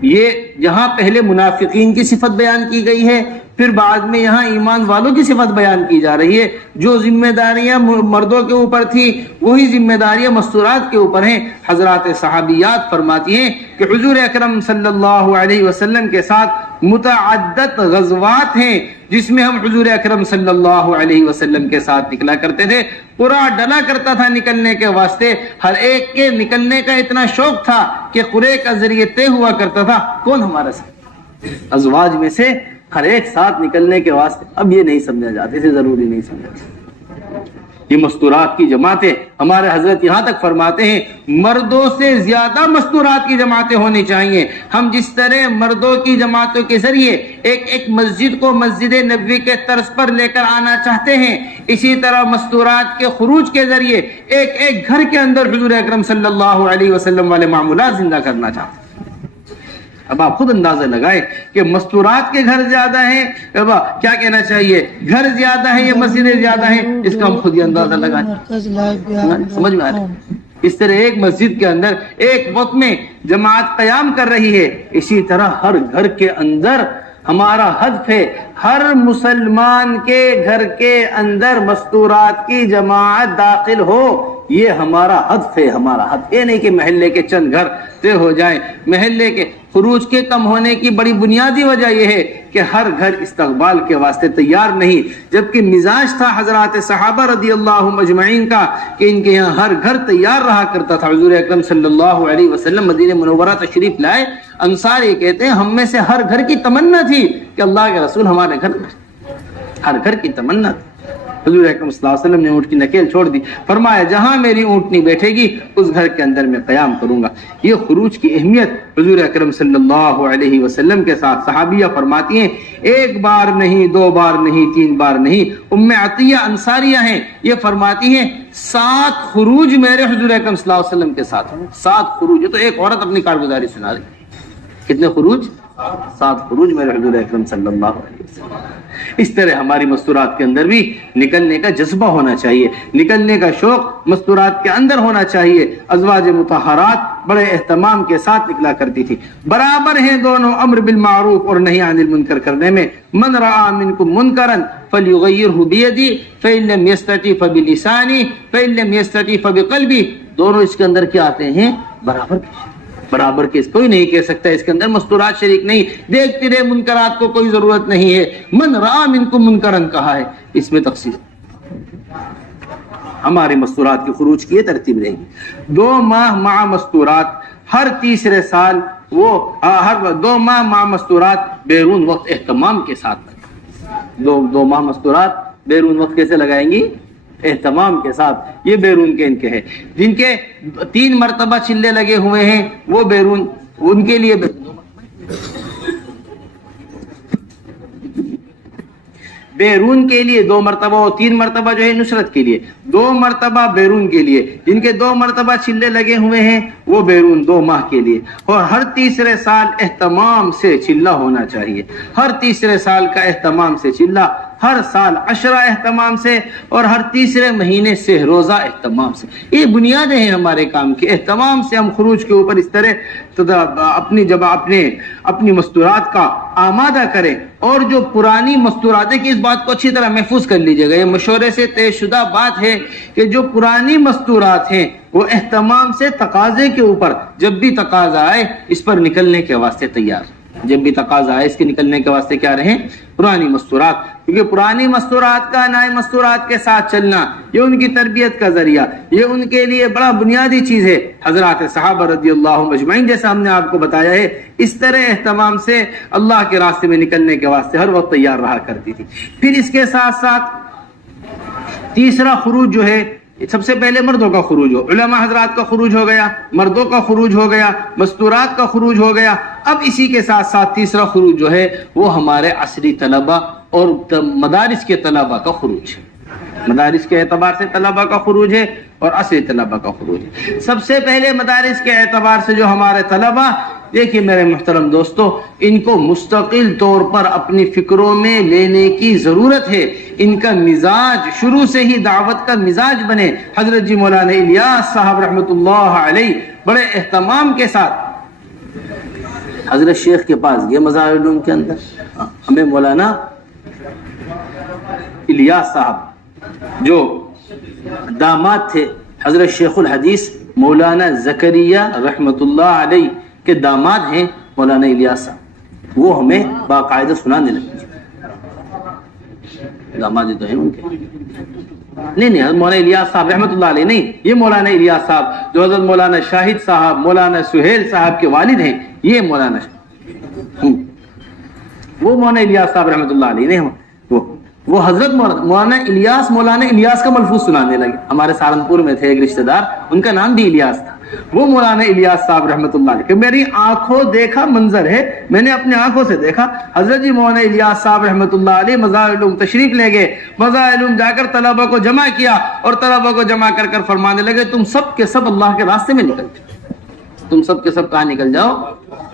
یہ جہاں پہلے منافقین کی صفت بیان کی گئی ہے، پھر بعد میں یہاں ایمان والوں کی صفت بیان کی جا رہی ہے۔ جو ذمہ داریاں مردوں کے اوپر تھی وہی ذمہ داریاں مستورات کے اوپر ہیں۔ حضرات صحابیات فرماتی ہیں کہ حضور اکرم صلی اللہ علیہ وسلم کے ساتھ متعدد غزوات ہیں جس میں ہم حضور اکرم صلی اللہ علیہ وسلم کے ساتھ نکلا کرتے تھے، قرآن ڈلا کرتا تھا نکلنے کے واسطے، ہر ایک کے نکلنے کا اتنا شوق تھا کہ قرے کا ذریعے طے ہوا کرتا تھا کون ہمارا ساتھ، ازواج میں سے ہر ایک ساتھ نکلنے کے واسطے۔ اب یہ نہیں سمجھا جاتا، اسے ضروری نہیں سمجھا جاتا۔ یہ مستورات کی جماعتیں، ہمارے حضرت یہاں تک فرماتے ہیں مردوں سے زیادہ مستورات کی جماعتیں ہونی چاہیے۔ ہم جس طرح مردوں کی جماعتوں کے ذریعے ایک مسجد کو مسجد نبوی کے طرز پر لے کر آنا چاہتے ہیں، اسی طرح مستورات کے خروج کے ذریعے ایک گھر کے اندر حضور اکرم صلی اللہ علیہ وسلم والے معمولات زندہ کرنا چاہتے ہیں۔ اب آپ خود اندازہ لگائیں کہ مستورات کے گھر زیادہ ہیں، کیا کہنا چاہیے، گھر زیادہ ہیں یا مسجدیں زیادہ ہیں، اس کا ہم خود ہی اندازہ لگائیں۔ سمجھ میں آ رہا ہے؟ اس طرح ایک مسجد کے اندر ایک وقت میں جماعت قیام کر رہی ہے، اسی طرح ہر گھر کے اندر ہمارا ہدف ہے، ہر مسلمان کے گھر کے اندر مستورات کی جماعت داخل ہو، یہ ہمارا ہدف ہے، ہمارا ہدف یہ نہیں کہ محلے کے چند گھر طے ہو جائیں۔ محلے کے خروج کے کم ہونے کی بڑی بنیادی وجہ یہ ہے کہ ہر گھر استقبال کے واسطے تیار نہیں، جبکہ مزاج تھا حضرات صحابہ رضی اللہ مجمعین کا کہ ان کے یہاں ہر گھر تیار رہا کرتا تھا۔ حضور اکرم صلی اللہ علیہ وسلم مدینہ منورہ تشریف لائے، انصار یہ کہتے ہیں ہم میں سے ہر گھر کی تمنا تھی کہ اللہ کے رسول ہمارے گھر میں، ہر گھر کی تمنا تھی۔ حضور اکرم صلی اللہ علیہ وسلم نے اونٹ کی نکیل چھوڑ دی، فرمایا جہاں میری اونٹنی بیٹھے گی اس گھر کے اندر میں قیام کروں گا۔ یہ خروج کی اہمیت حضور اکرم صلی اللہ علیہ وسلم کے ساتھ صحابیہ فرماتی ہیں، ایک بار نہیں، دو بار نہیں، تین بار نہیں۔ ام عطیہ انصاریہ ہیں، یہ فرماتی ہیں 7 خروج میرے حضور اکرم صلی اللہ علیہ وسلم کے ساتھ ہیں۔ 7 خروج، یہ تو ایک عورت اپنی کارگزاری سنا رہی۔ کتنے خروج؟ 7 خروج میرے حضور اکرم صلی اللہ علیہ وسلم۔ اس طرح ہماری مستورات کے اندر بھی نکلنے کا جذبہ ہونا چاہیے، نکلنے کا شوق مستورات کے اندر ہونا چاہیے۔ ازواج مطہرات بڑے اہتمام کے ساتھ نکلا کرتی تھی۔ برابر ہیں دونوں امر بالمعروف اور نہی عن المنکر کرنے میں۔ من رأى منکم منکرا فلیغیرہ بیدی فإن لم یستطع فبلسانی فإن لم یستطع فبقلبی، دونوں اس کے اندر کیا آتے ہیں؟ برابر کے، کوئی نہیں کہہ سکتا اس کے اندر مستورات شریک نہیں، دیکھتے رہے منکرات کو کوئی ضرورت نہیں ہے۔ من رأى منکم منکرا کہا ہے، اس میں تفصیل۔ ہمارے مستورات کی خروج کی ترتیب رہے گی 2 ماہ مع مستورات، ہر تیسرے سال وہ ہر 2 ماہ مع مستورات بیرون وقت اہتمام کے ساتھ، 2 ماہ مستورات بیرون وقت کیسے لگائیں گی؟ اہتمام کے ساتھ۔ یہ بیرون کے ان کے ہے، جن کے 3 مرتبہ چلے لگے ہوئے ہیں وہ بیرون، ان کے لیے بیرون کے لیے 2 مرتبہ اور 3 مرتبہ جو ہے نصرت کے لیے، 2 مرتبہ بیرون کے لیے، جن کے 2 مرتبہ چلے لگے ہوئے ہیں وہ بیرون 2 ماہ کے لیے۔ اور ہر تیسرے سال اہتمام سے چلہ ہونا چاہیے، ہر تیسرے سال کا اہتمام سے چلہ، ہر سال عشرہ اہتمام سے، اور ہر تیسرے مہینے سے روزہ اہتمام سے۔ یہ بنیادیں ہیں ہمارے کام کی۔ اہتمام سے ہم خروج کے اوپر اس طرح اپنی مستورات کا آمادہ کریں۔ اور جو پرانی مستورات ہے کہ اس بات کو اچھی طرح محفوظ کر لیجیے گا، یہ مشورے سے طے شدہ بات ہے کہ جو پرانی مستورات ہیں وہ اہتمام سے تقاضے کے اوپر، جب بھی تقاضا آئے اس پر نکلنے کے واسطے تیار، جب بھی تقاضا آئے اس کے نکلنے کے واسطے کیا رہیں؟ پرانی مستورات۔ کیونکہ پرانی مستورات کا نئے مستورات کے ساتھ چلنا یہ ان کی تربیت کا ذریعہ، یہ ان کے لیے بڑا بنیادی چیز ہے۔ حضرات صحابہ رضی اللہ مجمعین جیسا ہم نے آپ کو بتایا ہے، اس طرح اہتمام سے اللہ کے راستے میں نکلنے کے واسطے ہر وقت تیار رہا کرتی تھی۔ پھر اس کے ساتھ ساتھ تیسرا خروج جو ہے، سب سے پہلے مردوں کا خروج ہو، علماء حضرات کا خروج ہو گیا، مردوں کا خروج ہو گیا، مستورات کا خروج ہو گیا۔ اب اسی کے ساتھ ساتھ تیسرا خروج جو ہے وہ ہمارے عصری طلبہ اور مدارس کے طلبہ کا خروج ہے۔ مدارس کے اعتبار سے طلبہ کا خروج ہے اور عصری طلبہ کا خروج ہے۔ سب سے پہلے مدارس کے اعتبار سے جو ہمارے طلبہ، دیکھیے میرے محترم دوستو، ان کو مستقل طور پر اپنی فکروں میں لینے کی ضرورت ہے۔ ان کا مزاج شروع سے ہی دعوت کا مزاج بنے۔ حضرت جی مولانا الیاس صاحب رحمۃ اللہ علیہ بڑے اہتمام کے ساتھ حضرت شیخ کے پاس گئے مظاہر العلوم کے اندر، ہمیں مولانا الیاس صاحب جو داماد تھے حضرت شیخ الحدیث مولانا زکریا رحمۃ اللہ علیہ کے داماد ہیں مولانا الیاس صاحب، وہ ہمیں باقاعدہ سنانے لگے۔ داماد تو ہیں ان کے، نہیں مولانا الیاس صاحب رحمۃ اللہ علیہ نہیں، یہ مولانا الیاس صاحب جو حضرت مولانا شاہد صاحب مولانا سہیل صاحب کے والد ہیں، یہ مولانا وہ مولانا الیاس صاحب رحمۃ اللہ علیہ نہیں، وہ حضرت مولانا الیاس کا ملفوظ سنانے لگے۔ ہمارے سہارنپور میں تھے ایک رشتہ دار، ان کا نام بھی الیاس تھا، وہ مولانا الیاس صاحب رحمۃ اللہ علیہ کہ میری آنکھوں دیکھا منظر ہے، میں نے اپنے آنکھوں سے دیکھا۔ حضرت جی مولانا الیاس صاحب رحمۃ اللہ علیہ مظاہر العلوم تشریف لے گئے، مظاہر العلوم جا کر طلبہ کو جمع کیا اور طلبہ کو جمع کر کر فرمانے لگے تم سب کے سب اللہ کے راستے میں نکل جاؤ، تم سب کے سب کہاں نکل جاؤ؟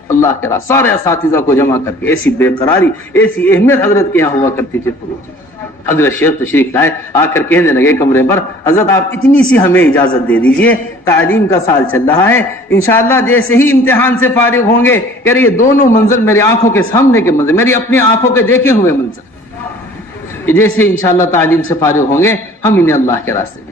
اللہ کے راستے۔ سارے اساتذہ کو جمع کر کے، ایسی بے قراری، ایسی اہمیت حضرت کے یہاں ہوا کرتی تھی۔ حضرت شیخ تشریف لائے، آ کر کہنے لگے کمرے پر، حضرت آپ اتنی سی ہمیں اجازت دے دیجئے، تعلیم کا سال چل رہا ہے، انشاءاللہ جیسے ہی امتحان سے فارغ ہوں گے، کہ یہ دونوں منظر میری آنکھوں کے سامنے کے منظر، میری اپنی آنکھوں کے دیکھے ہوئے منظر، کہ جیسے انشاءاللہ تعلیم سے فارغ ہوں گے ہم انہیں اللہ کے راستے میں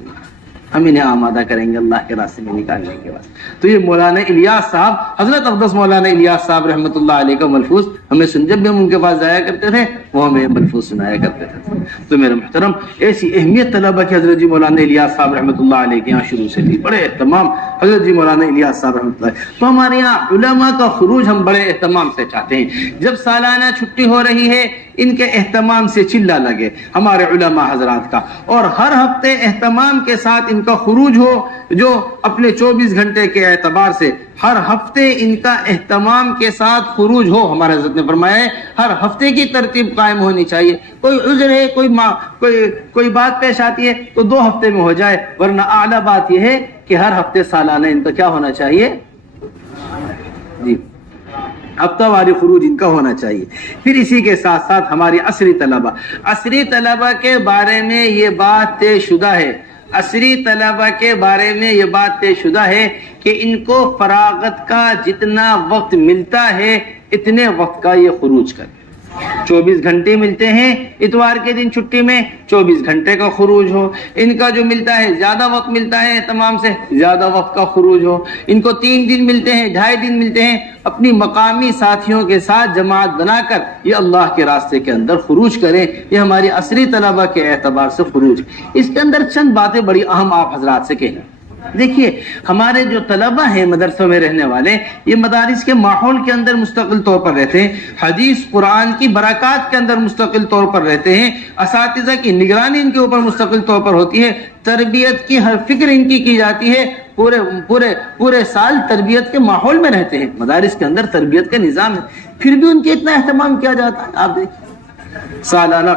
ہم انہیں آمادہ کریں گے اللہ کے راستے میں نکالنے کے بعد. تو یہ مولانا الیاس صاحب، حضرت اقدس مولانا الیاس صاحب رحمۃ اللہ علیہ کا ملفوظ ہمیں جب بھی ہم ان کے پاس جایا کرتے تھے وہ ہمیں ملفوظ سنایا کرتے تھے. تو میرے محترم ایسی اہمیت طلبہ کی حضرت جی مولانا الیاس صاحب رحمۃ اللہ علیہ کے یہاں شروع سے تھی، بڑے اہتمام حضرت جی مولانا الیاس صاحب رحمۃ اللہ. تو ہمارے یہاں علماء کا خروج ہم بڑے اہتمام سے چاہتے ہیں. جب سالانہ چھٹی ہو رہی ہے ان کے اہتمام سے چلا لگے ہمارے علماء حضرات کا، اور ہر ہفتے اہتمام کے ساتھ ان کا خروج ہو، جو اپنے 24 گھنٹے کے اعتبار سے ہر ہفتے ان کا اہتمام کے ساتھ خروج ہو. ہمارے حضرت نے فرمایا ہے ہر ہفتے کی ترتیب قائم ہونی چاہیے. کوئی عذر ہے، کوئی بات پیش آتی ہے تو 2 ہفتے میں ہو جائے، ورنہ اعلیٰ بات یہ ہے کہ ہر ہفتے سالانہ ان کا کیا ہونا چاہیے جی، ہفتہ واری خروج ان کا ہونا چاہیے. پھر اسی کے ساتھ ساتھ ہماری عصری طلبہ کے بارے میں یہ بات طے شدہ ہے، عصری طلبہ کے بارے میں یہ بات طے شدہ ہے کہ ان کو فراغت کا جتنا وقت ملتا ہے اتنے وقت کا یہ خروج کریں. 24 گھنٹے ملتے ہیں اتوار کے دن چھٹی میں، 24 گھنٹے کا خروج ہو. ان کا جو ملتا ہے زیادہ وقت ملتا ہے تمام سے، زیادہ وقت کا خروج ہو. ان کو 3 دن ملتے ہیں، 2.5 دن ملتے ہیں، اپنی مقامی ساتھیوں کے ساتھ جماعت بنا کر یہ اللہ کے راستے کے اندر خروج کریں. یہ ہماری عصری طلبہ کے اعتبار سے خروج. اس کے اندر چند باتیں بڑی اہم آپ حضرات سے کہنا. دیکھیے ہمارے جو طلبہ ہیں مدرسوں میں رہنے والے، یہ مدارس کے ماحول کے اندر مستقل طور پر رہتے ہیں، حدیث قرآن کی برکات کے اندر مستقل طور پر رہتے ہیں، اساتذہ کی نگرانی ان کے اوپر مستقل طور پر ہوتی ہے، تربیت کی ہر فکر ان کی جاتی ہے. پورے سال تربیت کے ماحول میں رہتے ہیں، مدارس کے اندر تربیت کا نظام ہے، پھر بھی ان کے اتنا اہتمام کیا جاتا ہے. آپ دیکھیں سالانہ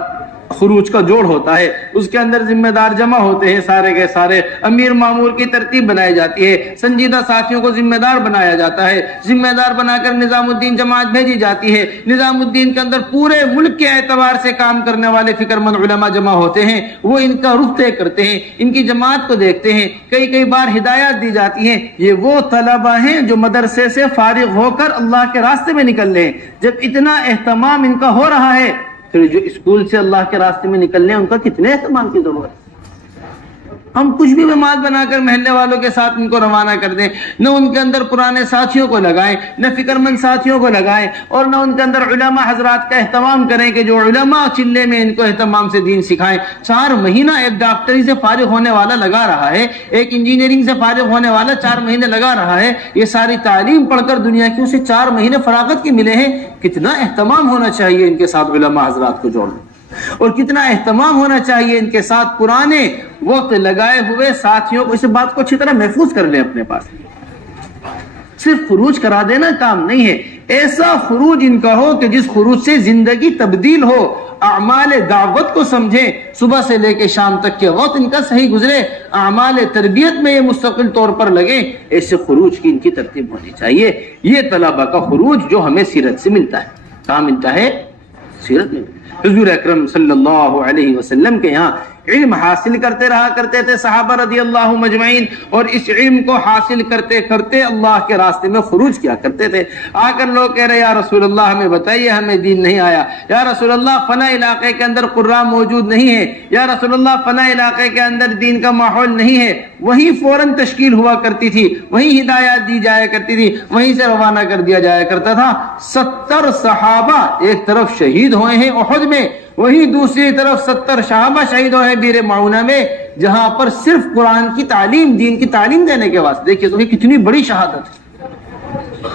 خروج کا جوڑ ہوتا ہے، اس کے اندر ذمہ دار جمع ہوتے ہیں، سارے کے سارے امیر مامور کی ترتیب بنائی جاتی ہے، سنجیدہ ساتھیوں کو ذمہ دار بنایا جاتا ہے، ذمہ دار بنا کر نظام الدین جماعت بھیجی جاتی ہے. نظام الدین کے اندر پورے ملک کے اعتبار سے کام کرنے والے فکر مند علماء جمع ہوتے ہیں، وہ ان کا رخ طے کرتے ہیں، ان کی جماعت کو دیکھتے ہیں، کئی بار ہدایات دی جاتی ہیں. یہ وہ طلبہ ہیں جو مدرسے سے فارغ ہو کر اللہ کے راستے میں نکل رہے ہیں. جب اتنا اہتمام ان کا ہو رہا ہے، پھر جو اسکول سے اللہ کے راستے میں نکلنے ہیں ان کا کتنے اہتمام کی ضرورت ہے. ہم کچھ بھی جماعت بنا کر محلے والوں کے ساتھ ان کو روانہ کر دیں، نہ ان کے اندر پرانے ساتھیوں کو لگائیں، نہ فکر مند ساتھیوں کو لگائیں، اور نہ ان کے اندر علماء حضرات کا اہتمام کریں کہ جو علماء چلے میں ان کو اہتمام سے دین سکھائیں. 4 مہینہ ایک ڈاکٹری سے فارغ ہونے والا لگا رہا ہے، ایک انجینئرنگ سے فارغ ہونے والا 4 مہینے لگا رہا ہے. یہ ساری تعلیم پڑھ کر دنیا کی اسے 4 مہینے فراغت کے ملے ہیں. کتنا اہتمام ہونا چاہیے ان کے ساتھ علماء حضرات کو جوڑنا، اور کتنا اہتمام ہونا چاہیے ان کے ساتھ پرانے وقت لگائے ہوئے ساتھیوں کو. اس بات کو اچھی طرح محفوظ کر لیں اپنے پاس. صرف خروج کرا دینا کام نہیں ہے، ایسا خروج ان کا ہو کہ جس خروج سے زندگی تبدیل ہو، اعمال دعوت کو سمجھیں، صبح سے لے کے شام تک کے وقت ان کا صحیح گزرے، اعمال تربیت میں یہ مستقل طور پر لگیں. ایسے خروج کی ان کی ترتیب ہونی چاہیے. یہ طلبہ کا خروج جو ہمیں سیرت سے ملتا ہے. کہاں ملتا ہے؟ سیرت میں. حضور اکرم صلی اللہ علیہ وسلم کے یہاں علم حاصل کرتے رہا کرتے تھے صحابہ رضی اللہ مجمعین، اور اس علم کو حاصل کرتے کرتے اللہ کے راستے میں خروج کیا کرتے تھے. آ کر لوگ کہہ رہے یا رسول اللہ ہمیں بتائیے، ہمیں دین نہیں آیا. یا رسول اللہ فلاں علاقے کے اندر قراء موجود نہیں ہے. یا رسول اللہ فلاں علاقے کے اندر دین کا ماحول نہیں ہے. وہیں فوراً تشکیل ہوا کرتی تھی، وہیں ہدایات دی جایا کرتی تھی، وہیں سے روانہ کر دیا جایا کرتا تھا. 70 صحابہ ایک طرف شہید ہوئے ہیں احد میں، وہیں دوسری طرف 70 صحابہ شہید ہوئے ہیں بیر معونہ میں، جہاں پر صرف قرآن کی تعلیم، دین کی تعلیم دینے کے واسطے. دیکھیے تو یہ کتنی بڑی شہادت ہے.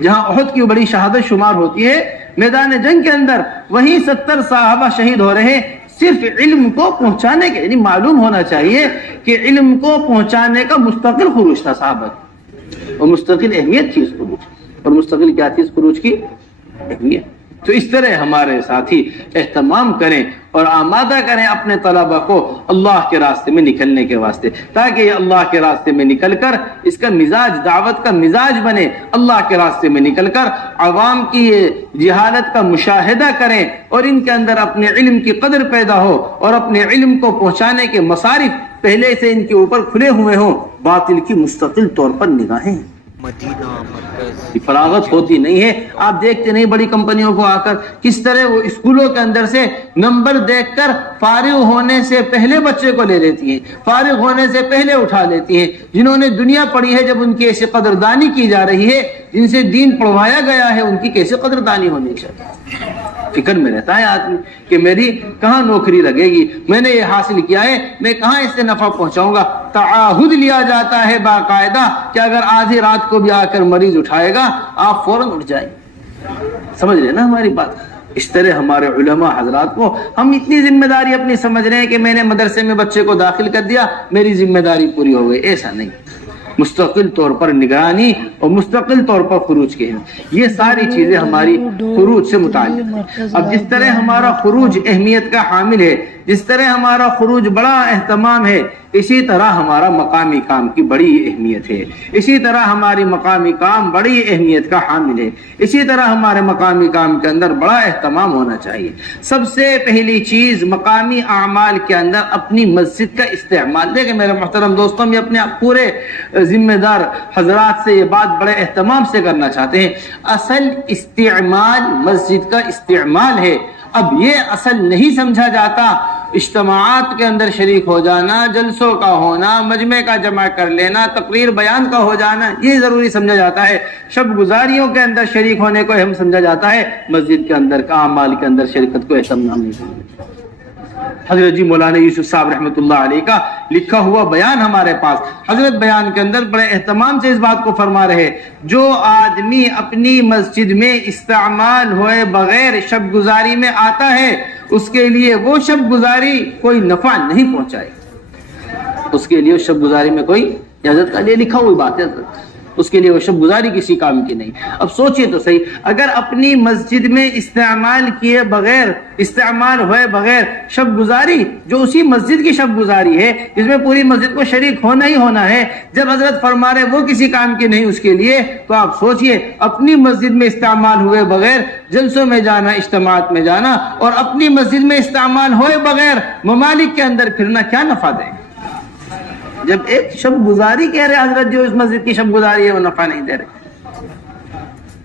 جہاں احد کی بڑی شہادت شمار ہوتی ہے میدان جنگ کے اندر، وہیں 70 صحابہ شہید ہو رہے ہیں صرف علم کو پہنچانے کے. یعنی معلوم ہونا چاہیے کہ علم کو پہنچانے کا مستقل خروج تھا صحابہ، اور مستقل اہمیت تھی اس خروج کی. اور مستقل کیا تھی اس خروج کی؟ اہمیت. تو اس طرح ہمارے ساتھی اہتمام کریں اور آمادہ کریں اپنے طلبہ کو اللہ کے راستے میں نکلنے کے واسطے، تاکہ یہ اللہ کے راستے میں نکل کر اس کا مزاج، دعوت کا مزاج بنے. اللہ کے راستے میں نکل کر عوام کی یہ جہالت کا مشاہدہ کریں، اور ان کے اندر اپنے علم کی قدر پیدا ہو، اور اپنے علم کو پہنچانے کے مصارف پہلے سے ان کے اوپر کھلے ہوئے ہوں. باطل کی مستقل طور پر نگاہیں مدینہ مرکز فراغت ہوتی نہیں ہے. آپ دیکھتے نہیں بڑی کمپنیوں کو آ کر کس طرح وہ اسکولوں کے اندر سے نمبر دیکھ کر فارغ ہونے سے پہلے بچے کو لے لیتی ہیں, فارغ ہونے سے پہلے اٹھا لیتی ہیں. جنہوں نے دنیا پڑھی ہے جب ان کی ایسی قدردانی کی جا رہی ہے, جن سے دین پڑھوایا گیا ہے, ان کی کیسے قدردانی ہونی چاہیے. فکر میں رہتا ہے آدمی کہ میری کہاں نوکری لگے گی, میں نے یہ حاصل کیا ہے, میں کہاں اس سے نفع پہنچاؤں گا. تعاہد لیا جاتا ہے باقاعدہ کہ اگر آدھی رات کو بھی آ کر مریض اٹھائے گا آپ فوراً اٹھ جائیں. سمجھ رہے نا ہماری بات. اس طرح ہمارے علماء حضرات کو ہم اتنی ذمہ داری اپنی سمجھ رہے ہیں کہ میں نے مدرسے میں بچے کو داخل کر دیا, میری ذمہ داری پوری ہو گئی. ایسا نہیں. مستقل طور پر نگرانی اور مستقل طور پر خروج کے ہیں. یہ ساری چیزیں ہماری خروج سے متعلق ہیں. اب جس طرح ہمارا خروج اہمیت کا حامل ہے, جس طرح ہمارا خروج بڑا اہتمام ہے, اسی طرح ہمارا مقامی کام کی بڑی اہمیت ہے. اسی طرح ہماری مقامی کام بڑی اہمیت کا حامل ہے. اسی طرح ہمارے مقامی کام کے اندر بڑا اہتمام ہونا چاہیے. سب سے پہلی چیز مقامی اعمال کے اندر اپنی مسجد کا استعمال. دیکھیں میرے محترم دوستوں, میں اپنے پورے ذمہ دار حضرات سے یہ بات بڑے اہتمام سے کرنا چاہتے ہیں. اصل استعمال مسجد کا استعمال ہے. اب یہ اصل نہیں سمجھا جاتا. اجتماعات کے اندر شریک ہو جانا, جلسوں کا ہونا, مجمع کا جمع کر لینا, تقریر بیان کا ہو جانا, یہ ضروری سمجھا جاتا ہے. شب گزاریوں کے اندر شریک ہونے کو اہم سمجھا جاتا ہے. مسجد کے اندر کا اعمال کے اندر شرکت کو اہتمام نہیں سمجھا جاتا. حضرت جی مولانا یوسف صاحب رحمۃ اللہ علیہ کا لکھا ہوا بیان ہمارے پاس. حضرت بیان کے اندر بڑے اہتمام سے اس بات کو فرما رہے, جو آدمی اپنی مسجد میں استعمال ہوئے بغیر شب گزاری میں آتا ہے, اس کے لیے وہ شب گزاری کوئی نفع نہیں پہنچائے. اس کے لیے شب گزاری میں کوئی, حضرت کا لیے لکھا ہوئی بات ہے, اس کے لیے وہ شب گزاری کسی کام کی نہیں. اب سوچئے تو صحیح, اگر اپنی مسجد میں استعمال کیے بغیر, استعمال ہوئے بغیر شب گزاری, جو اسی مسجد کی شب گزاری ہے جس میں پوری مسجد کو شریک ہونا ہی ہونا ہے, جب حضرت فرما رہے وہ کسی کام کی نہیں اس کے لیے, تو آپ سوچئے اپنی مسجد میں استعمال ہوئے بغیر جلسوں میں جانا, اجتماعات میں جانا, اور اپنی مسجد میں استعمال ہوئے بغیر ممالک کے اندر پھرنا کیا نفع دے. جب ایک شب گزاری کہہ رہے حضرت جو اس مسجد کی شب گزاری ہے وہ نفع نہیں دے رہے.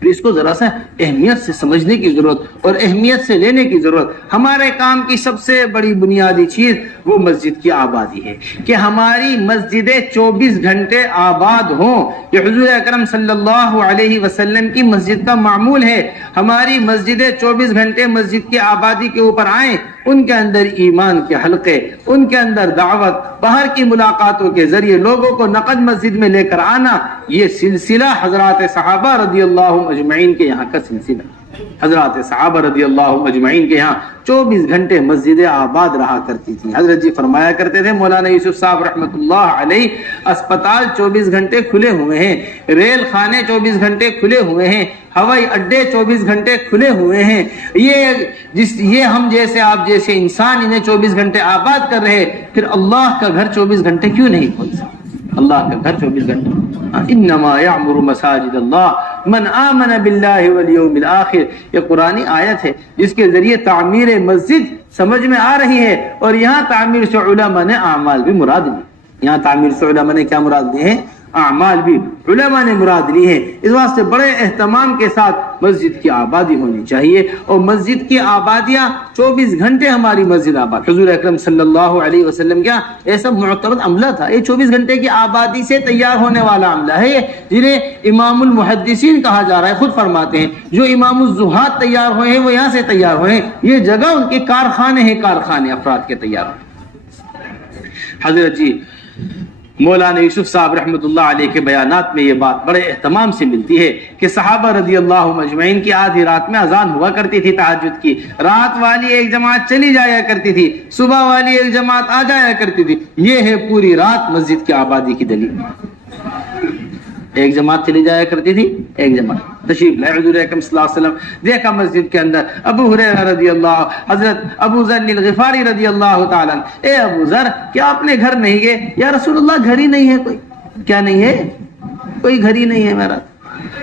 اس کو ذرا سا اہمیت سے سمجھنے کی ضرورت اور اہمیت سے لینے کی ضرورت. ہمارے کام کی سب سے بڑی بنیادی چیز وہ مسجد کی آبادی ہے, کہ ہماری مسجدیں 24 گھنٹے آباد ہوں. یہ حضور اکرم صلی اللہ علیہ وسلم کی مسجد کا معمول ہے. ہماری مسجدیں 24 گھنٹے مسجد کی آبادی کے اوپر آئیں, ان کے اندر ایمان کے حلقے, ان کے اندر دعوت, باہر کی ملاقاتوں کے ذریعے لوگوں کو نقد مسجد میں لے کر آنا, یہ سلسلہ حضرات صحابہ رضی اللہ اجمعین کے یہاں کا سلسلہ. حضرات صحابہ رضی اللہ اجمعین کے یہاں 24 گھنٹے مسجدیں آباد رہا کرتی تھی. حضرت جی فرمایا کرتے تھے, مولانا یوسف صاحب رحمۃ اللہ علیہ, اسپتال 24 گھنٹے کھلے ہوئے ہیں, ریل خانے 24 گھنٹے کھلے ہوئے ہیں, ہوائی اڈے 24 گھنٹے کھلے ہوئے ہیں. یہ ہم جیسے آپ جیسے انسان انہیں 24 گھنٹے آباد کر رہے, پھر اللہ کا گھر 24 گھنٹے کیوں نہیں کھول سکتے؟ اللہ کا گھر 24 گھنٹے. انما یعمر مساجد اللہ من آمن باللہ والیوم الآخر, یہ قرآنی آیت ہے جس کے ذریعے تعمیر مسجد سمجھ میں آ رہی ہے. اور یہاں تعمیر سے علماء نے اعمال بھی مراد لی. یہاں تعمیر سے علماء نے کیا مراد لی ہیں؟ اعمال بھی علماء نے مراد لی ہیں. اس واسطے بڑے اہتمام کے ساتھ مسجد کی آبادی ہونی چاہیے, اور مسجد کی آبادیاں 24 گھنٹے ہماری مسجد آباد. حضور اکرم صلی اللہ علیہ وسلم کیا ایسا معتبر عملہ تھا, یہ 24 گھنٹے کی آبادی سے تیار ہونے والا عملہ ہے, یہ جنہیں امام المحدثین کہا جا رہا ہے. خود فرماتے ہیں جو امام الزہاد تیار ہوئے ہیں وہ یہاں سے تیار ہوئے ہیں. یہ جگہ ان کے کارخانے ہیں, کارخانے افراد کے تیار ہوئے. حضرت جی مولانا یوسف صاحب رحمۃ اللہ علیہ کے بیانات میں یہ بات بڑے اہتمام سے ملتی ہے کہ صحابہ رضی اللہ مجمعین کی آدھی رات میں اذان ہوا کرتی تھی تہجد کی. رات والی ایک جماعت چلی جایا کرتی تھی, صبح والی ایک جماعت آ جایا کرتی تھی. یہ ہے پوری رات مسجد کی آبادی کی دلیل. ایک جماعت چلی جایا کرتی تھی, ایک جماعت تشریف لائے حضور اکرم صلی اللہ علیہ وسلم. دیکھا مسجد کے اندر ابو ہریرہ رضی اللہ, حضرت ابو ذر الغفاری رضی اللہ تعالیٰ, اے ابو ذر کیا اپنے گھر نہیں گئے؟ یا رسول اللہ گھر ہی نہیں ہے کوئی. کیا نہیں ہے؟ کوئی گھر ہی نہیں ہے میرا.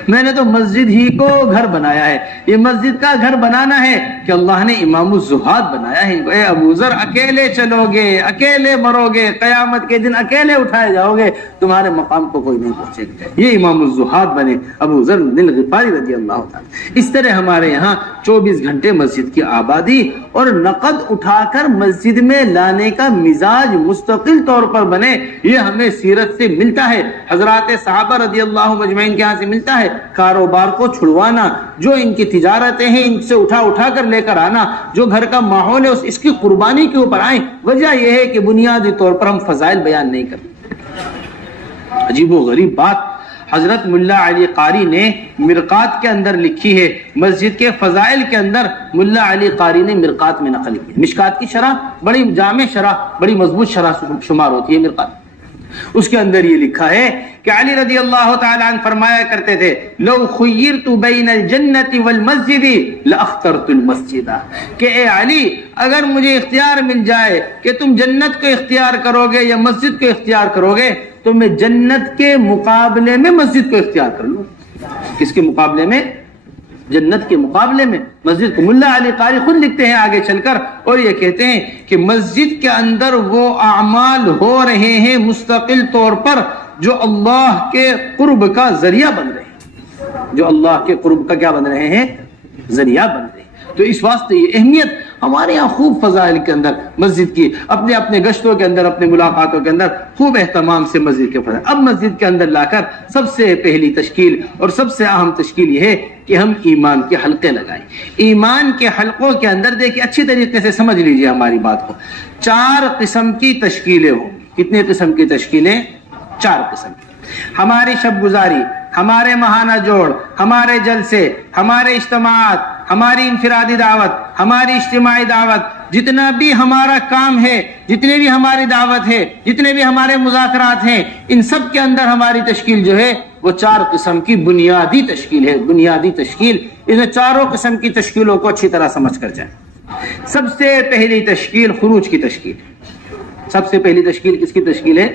میں نے تو مسجد ہی کو گھر بنایا ہے. یہ مسجد کا گھر بنانا ہے کہ اللہ نے امام الزہاد بنایا ہے. اے ابو ذر اکیلے چلو گے, اکیلے مرو گے, قیامت کے دن اکیلے اٹھائے جاؤ گے, تمہارے مقام کو کوئی نہیں پہنچے گا. یہ امام الزہاد بنے ابو ذر الغفاری رضی اللہ تعالی. اس طرح ہمارے یہاں 24 گھنٹے مسجد کی آبادی اور نقد اٹھا کر مسجد میں لانے کا مزاج مستقل طور پر بنے, یہ ہمیں سیرت سے ملتا ہے, حضرات صحابہ رضی اللہ مجمعین کے ہاں سے ملتا ہے. کاروبار کو چھڑوانا, جو ان کی تجارتیں ہیں ان سے اٹھا کر لے کر آنا, جو گھر کا ماحول ہے اس کی قربانی کے اوپر آئیں. وجہ یہ ہے کہ بنیادی طور پر ہم فضائل بیان نہیں کرتے. عجیب و غریب بات حضرت ملا علی قاری نے مرقات کے اندر لکھی ہے. مسجد کے فضائل کے اندر ملا علی قاری نے مرقات میں نقل کی. مشکات کی شرح بڑی جامع شرح, بڑی مضبوط شرح شمار ہوتی ہے مرقات. اس کے اندر یہ لکھا ہے کہ علی رضی اللہ تعالی عنہ فرمایا کرتے تھے, لو خیرت بین الجنت والمسجد لاخترت المسجد, کہ اے علی اگر مجھے اختیار مل جائے کہ تم جنت کو اختیار کرو گے یا مسجد کو اختیار کرو گے تو میں جنت کے مقابلے میں مسجد کو اختیار کر لوں. کس کے مقابلے میں؟ جنت کے مقابلے میں مسجد کو. ملا علی قاری خود لکھتے ہیں آگے چل کر اور یہ کہتے ہیں کہ مسجد کے اندر وہ اعمال ہو رہے ہیں مستقل طور پر جو اللہ کے قرب کا ذریعہ بن رہے ہیں, جو اللہ کے قرب کا کیا بن رہے ہیں؟ ذریعہ بن رہے ہیں. تو اس واسطے یہ اہمیت ہمارے یہاں خوب فضائل کے اندر مسجد کی, اپنے اپنے گشتوں کے اندر, اپنے ملاقاتوں کے اندر خوب اہتمام سے مسجد کے فضائل. اب مسجد کے اندر لا کر سب سے پہلی تشکیل اور سب سے اہم تشکیل یہ ہے کہ ہم ایمان کے حلقے لگائیں. ایمان کے حلقوں کے اندر دیکھیں, اچھی طریقے سے سمجھ لیجئے ہماری بات کو. 4 قسم کی تشکیلیں ہوں. کتنے قسم کی تشکیلیں؟ 4 قسم کی. ہماری شب گزاری, ہمارے ماہانہ جوڑ, ہمارے جلسے, ہمارے اجتماعات, ہماری انفرادی دعوت, ہماری اجتماعی دعوت, جتنا بھی ہمارا کام ہے, جتنے بھی ہماری دعوت ہے, جتنے بھی ہمارے مذاکرات ہیں, ان سب کے اندر ہماری تشکیل جو ہے وہ 4 قسم کی بنیادی تشکیل ہے. بنیادی تشکیل, ان 4 قسم کی تشکیلوں کو اچھی طرح سمجھ کر جائیں. سب سے پہلی تشکیل خروج کی تشکیل. سب سے پہلی تشکیل کس کی تشکیل ہے؟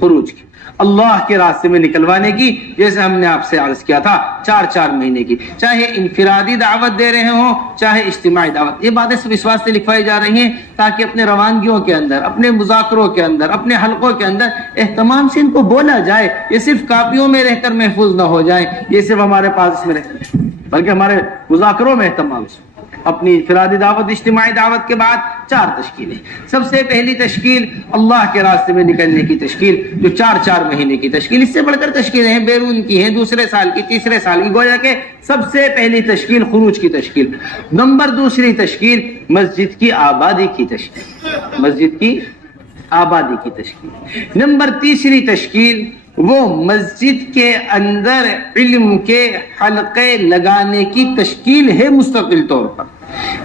خروج کی, اللہ کے راستے میں نکلوانے کی. جیسے ہم نے آپ سے عرض کیا تھا 4 مہینے کی, چاہے انفرادی دعوت دے رہے ہوں چاہے اجتماعی دعوت. یہ باتیں صرف اس واسطے لکھوائی جا رہی ہیں تاکہ اپنے روانگیوں کے اندر, اپنے مذاکروں کے اندر, اپنے حلقوں کے اندر اہتمام سے ان کو بولا جائے. یہ صرف کاپیوں میں رہ کر محفوظ نہ ہو جائیں, یہ صرف ہمارے پاس اس میں رہ کر, بلکہ ہمارے مذاکروں میں اہتمام سے. اپنی انفرادی دعوت, اجتماعی دعوت کے بعد 4 تشکیلیں. سب سے پہلی تشکیل اللہ کے راستے میں نکلنے کی تشکیل, جو 4 مہینے کی تشکیل. اس سے بڑھ کر تشکیلیں ہیں, بیرون کی ہیں, دوسرے سال کی, تیسرے سال کی, گویا کہ سب سے پہلی تشکیل خروج کی تشکیل. نمبر 2 تشکیل مسجد کی آبادی کی تشکیل. مسجد کی آبادی کی تشکیل. نمبر 3 تشکیل وہ مسجد کے اندر علم کے حلقے لگانے کی تشکیل ہے مستقل طور پر,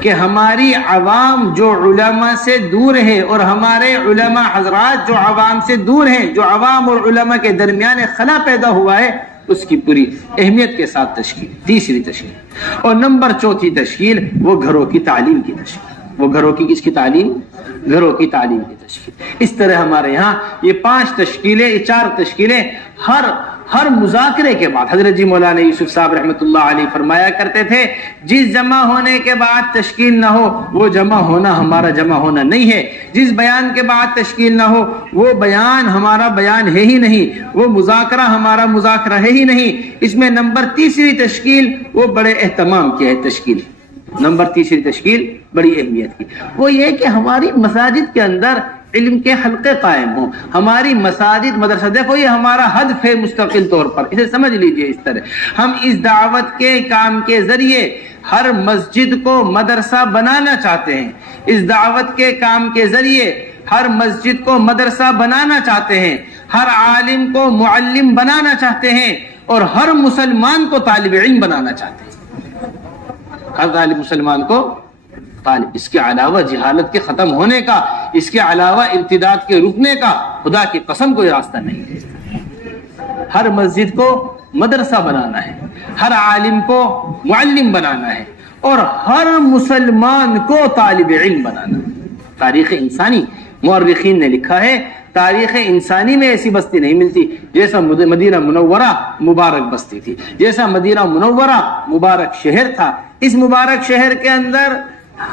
کہ ہماری عوام جو علماء سے دور ہے اور ہمارے علماء حضرات جو عوام سے دور ہیں, جو عوام اور علماء کے درمیان خلا پیدا ہوا ہے, اس کی پوری اہمیت کے ساتھ تشکیل. 3 تشکیل. اور نمبر 4 تشکیل وہ گھروں کی تعلیم کی تشکیل. وہ گھروں کی کس کی تعلیم؟ گھروں کی تعلیم کی تشکیل. اس طرح ہمارے یہاں یہ 5 تشکیلیں, یہ 4 تشکیلیں ہر مذاکرے کے بعد. حضرت جی مولانا یوسف صاحب رحمۃ اللہ علیہ فرمایا کرتے تھے, جس جمع ہونے کے بعد تشکیل نہ ہو وہ جمع ہونا ہمارا جمع ہونا نہیں ہے. جس بیان کے بعد تشکیل نہ ہو وہ بیان ہمارا بیان ہے ہی نہیں, وہ مذاکرہ ہمارا مذاکرہ ہے ہی نہیں. اس میں نمبر 3 تشکیل وہ بڑے اہتمام کی ہے تشکیل. نمبر 3 تشکیل بڑی اہمیت کی, وہ یہ کہ ہماری مساجد کے اندر علم کے حلقے قائم ہوں. ہماری مساجد مدرسہ, دیکھو یہ ہمارا ہدف ہے مستقل طور پر, اسے سمجھ لیجئے. اس طرح ہم اس دعوت کے کام کے ذریعے ہر مسجد کو مدرسہ بنانا چاہتے ہیں. اس دعوت کے کام کے ذریعے ہر مسجد کو مدرسہ بنانا چاہتے ہیں, ہر عالم کو معلم بنانا چاہتے ہیں, اور ہر مسلمان کو طالب علم بنانا چاہتے ہیں. ہر طالب مسلمان کو طالب. اس کے علاوہ جہالت کے ختم ہونے کا, اس کے علاوہ ارتداد کے رکنے کا خدا کی قسم کوئی راستہ نہیں ہے. ہر مسجد کو مدرسہ بنانا ہے, ہر عالم کو معلم بنانا ہے, اور ہر مسلمان کو طالب علم بنانا. تاریخ انسانی مورخین نے لکھا ہے تاریخ انسانی میں ایسی بستی نہیں ملتی جیسا مدینہ منورہ مبارک بستی تھی، جیسا مدینہ منورہ مبارک شہر تھا۔ اس مبارک شہر کے اندر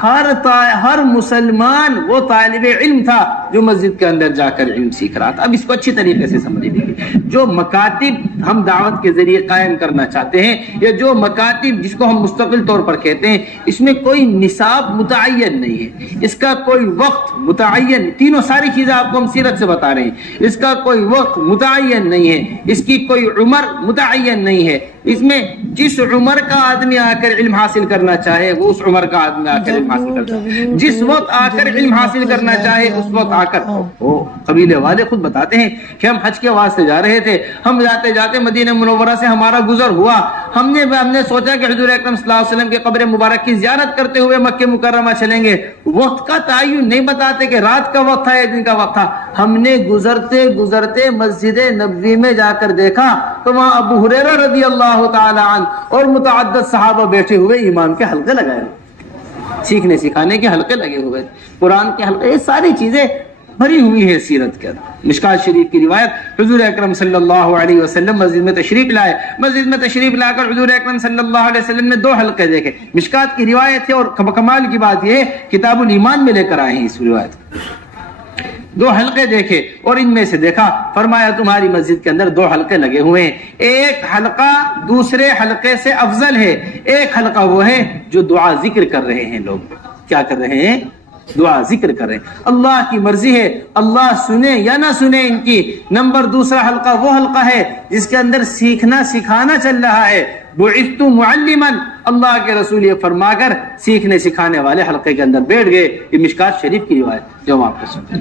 ہر مسلمان وہ طالب علم تھا جو مسجد کے اندر جا کر علم سیکھ رہا تھا۔ اب اس کو اچھی طریقے سے سمجھ لیجیے، جو مکاتب ہم دعوت کے ذریعے قائم کرنا چاہتے ہیں، یا جو مکاتب جس کو ہم مستقل طور پر کہتے ہیں، اس میں کوئی نصاب متعین نہیں ہے، اس کا کوئی وقت متعین، تینوں ساری چیزیں آپ کو ہم سیرت سے بتا رہے ہیں، اس کا کوئی وقت متعین نہیں ہے، اس کی کوئی عمر متعین نہیں ہے، اس میں جس عمر کا آدمی آ کر علم حاصل کرنا چاہے وہ اس عمر کا آدمی آ کر علم حاصل کرتا ہے، جس وقت آ کر علم حاصل کرنا چاہے اس وقت آ کر۔ وہ قبیلے والے خود بتاتے ہیں کہ ہم حج کے واسطے جا رہے تھے، ہم جاتے جاتے مدینہ منورہ سے ہمارا گزر ہوا، ہم نے سوچا کہ حضور اکرم صلی اللہ علیہ وسلم کے قبر مبارک کی زیارت کرتے ہوئے مکہ مکرمہ چلیں گے۔ وقت کا تعین نہیں بتاتے کہ رات کا وقت تھا یا دن کا وقت تھا، ہم نے گزرتے گزرتے مسجد نبوی میں جا کر دیکھا تو وہاں ابو ہریرہ رضی اللہ تعالی عنہ اور متعدد صحابہ بیٹھے ہوئے امام کے حلقے لگائے، سیکھنے سکھانے کے حلقے لگے ہوئے، قرآن کے حلقے، یہ ساری چیزیں بھری ہوئی ہے سیرت کے اندر۔ مشکات شریف کی روایت، حضور اکرم صلی اللہ علیہ وسلم مسجد میں تشریف لائے، مسجد میں تشریف لا کر حضور اکرم صلی اللہ علیہ وسلم نے 2 حلقے دیکھے۔ مشکات کی روایت ہے اور کمال کی بات یہ ہے کتاب الایمان میں لے کر آئے ہیں اس روایت کو۔ 2 حلقے دیکھے اور ان میں سے دیکھا، فرمایا تمہاری مسجد کے اندر 2 حلقے لگے ہوئے ہیں، ایک حلقہ دوسرے حلقے سے افضل ہے، ایک حلقہ وہ ہے جو دعا ذکر کر رہے ہیں، لوگ کیا کر رہے ہیں؟ دعا ذکر کر رہے ہیں، اللہ کی مرضی ہے اللہ سنے یا نہ سنے ان کی۔ نمبر دوسرا حلقہ وہ حلقہ ہے جس کے اندر سیکھنا سکھانا چل رہا ہے، بعثت معلما، اللہ کے رسول یہ فرما کر سیکھنے سکھانے والے حلقے کے اندر بیٹھ گئے۔ یہ مشکات شریف کی روایت جو آپ کو سنتے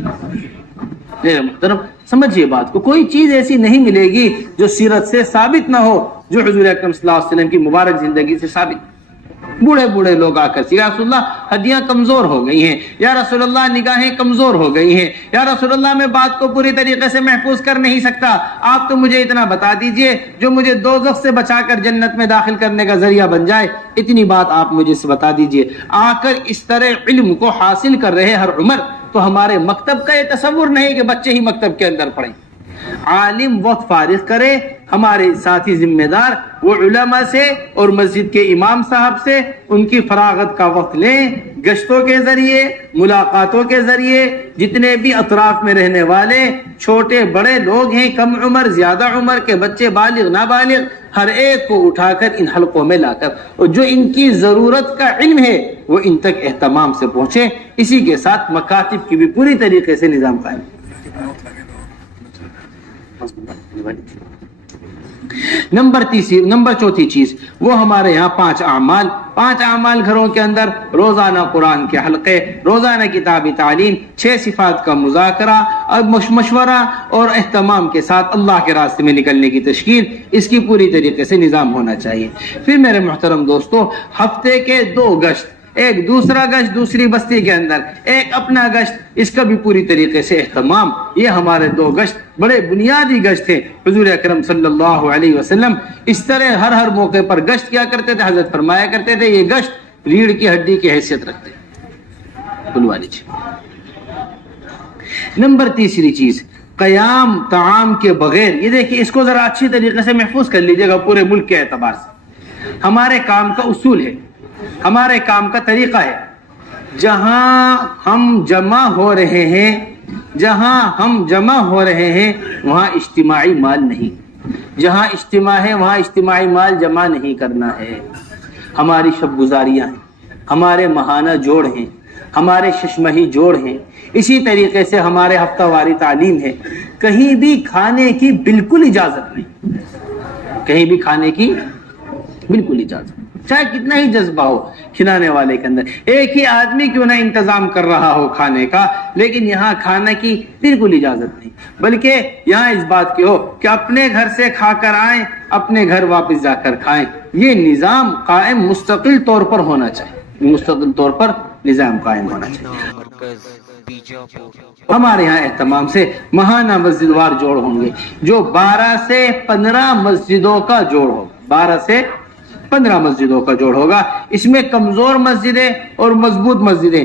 محترم سمجھیے بات کو، کوئی چیز ایسی نہیں ملے گی جو سیرت سے ثابت نہ ہو، جو حضور اکرم صلی اللہ علیہ وسلم کی مبارک زندگی سے ثابت۔ بوڑھے بوڑھے لوگ آ کر یا رسول اللہ ہڈیاں کمزور ہو گئی ہیں، یا رسول اللہ نگاہیں کمزور ہو گئی ہیں، یا رسول اللہ میں بات کو پوری طریقے سے محفوظ کر نہیں سکتا، آپ تو مجھے اتنا بتا دیجئے جو مجھے دوزخ سے بچا کر جنت میں داخل کرنے کا ذریعہ بن جائے، اتنی بات آپ مجھے سے بتا دیجئے۔ آ کر اس طرح علم کو حاصل کر رہے ہر عمر، تو ہمارے مکتب کا یہ تصور نہیں کہ بچے ہی مکتب کے اندر پڑھیں، عالم وقت فارغ کرے، ہمارے ساتھی ذمہ دار وہ علماء سے اور مسجد کے امام صاحب سے ان کی فراغت کا وقت لیں، گشتوں کے ذریعے، ملاقاتوں کے ذریعے، جتنے بھی اطراف میں رہنے والے چھوٹے بڑے لوگ ہیں، کم عمر زیادہ عمر کے بچے، بالغ نابالغ، ہر ایک کو اٹھا کر ان حلقوں میں لا کر، اور جو ان کی ضرورت کا علم ہے وہ ان تک اہتمام سے پہنچے۔ اسی کے ساتھ مکاتب کی بھی پوری طریقے سے نظام قائم۔ نمبر چوتھی چیز وہ ہمارے یہاں 5 اعمال گھروں کے اندر، روزانہ قرآن کے حلقے، روزانہ کتابی تعلیم، 6 صفات کا مذاکرہ اور مشورہ اور اہتمام کے ساتھ اللہ کے راستے میں نکلنے کی تشکیل، اس کی پوری طریقے سے نظام ہونا چاہیے۔ پھر میرے محترم دوستو، ہفتے کے 2 گشت، ایک دوسرا گشت دوسری بستی کے اندر، ایک اپنا گشت، اس کا بھی پوری طریقے سے اہتمام۔ یہ ہمارے 2 گشت بڑے بنیادی گشت ہیں۔ حضور اکرم صلی اللہ علیہ وسلم اس طرح ہر موقع پر گشت کیا کرتے تھے، حضرت فرمایا کرتے تھے یہ گشت ریڑھ کی ہڈی کی حیثیت رکھتے ہیں۔ بلوا لیجیے۔ نمبر تیسری چیز، قیام طعام کے بغیر، یہ دیکھیے اس کو ذرا اچھی طریقے سے محفوظ کر لیجیے گا پورے ملک کے اعتبار سے۔ ہمارے کام کا اصول ہے، ہمارے کام کا طریقہ ہے، جہاں ہم جمع ہو رہے ہیں وہاں اجتماعی مال نہیں، جہاں اجتماع ہے وہاں اجتماعی مال جمع نہیں کرنا ہے۔ ہماری شب گزاریاں ہیں، ہمارے ماہانہ جوڑ ہیں، ہمارے ششمہی جوڑ ہیں، اسی طریقے سے ہمارے ہفتہ واری تعلیم ہے۔ کہیں بھی کھانے کی بالکل اجازت نہیں، کہیں بھی کھانے کی بالکل اجازت، چاہے کتنا ہی جذبہ ہو کھلانے والے کے اندر، ایک ہی آدمی کیوں نہ انتظام کر رہا ہو کھانے کا، لیکن یہاں کھانے کی بالکل اجازت نہیں، بلکہ یہاں اس بات کی ہو کہ اپنے گھر سے کھا کر آئیں، اپنے گھر واپس جا کر کھائیں۔ یہ نظام قائم مستقل طور پر ہونا چاہیے، مستقل طور پر نظام قائم ہونا چاہیے۔ ہمارے یہاں اہتمام سے ماہانہ مسجد وار جوڑ ہوں گے، جو 12 سے 15 مسجدوں کا جوڑ ہوگا، 12 سے 15 مسجدوں کا جوڑ ہوگا۔ اس میں کمزور مسجدیں اور مضبوط مسجدیں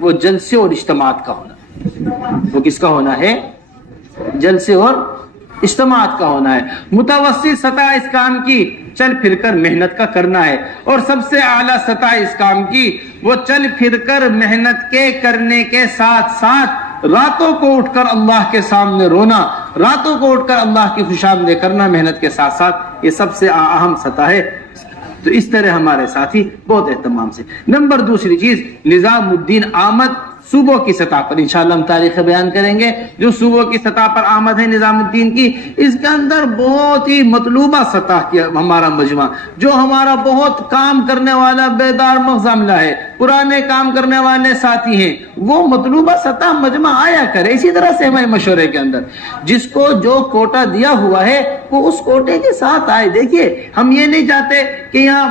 وہ جلسے اور اجتماعات کا ہونا، وہ کس کا ہونا ہے؟ جلسے اور اجتماعات کا ہونا ہے۔ متوسط سطح اس کام کی چل پھر کر محنت کا کرنا ہے، اور سب سے اعلیٰ سطح اس کام کی وہ چل پھر کر محنت کے کرنے کے ساتھ ساتھ راتوں کو اٹھ کر اللہ کے سامنے رونا، راتوں کو اٹھ کر اللہ کی خوشامدی کرنا محنت کے ساتھ ساتھ، یہ سب سے اہم سطح ہے۔ تو اس طرح ہمارے ساتھی بہت اہتمام سے۔ نمبر دوسری چیز، نظام الدین آمد صوبوں کی سطح پر، انشاءاللہ ہم تاریخ بیان کریں گے، جو صوبوں کی سطح پر آمد ہے نظام الدین کی، اس کے اندر بہت ہی مطلوبہ سطح کی ہمارا مجمع، جو ہمارا بہت کام کرنے والا بیدار مغز عملہ ہے، پرانے کام کرنے والے ساتھی ہیں، وہ مطلوبہ سطح مجمع آیا کرے۔ اسی طرح سے ہمارے مشورے کے اندر جس کو جو کوٹا دیا ہوا ہے وہ اس کوٹے کے ساتھ آئے۔ دیکھیے ہم یہ نہیں چاہتے کہ یہاں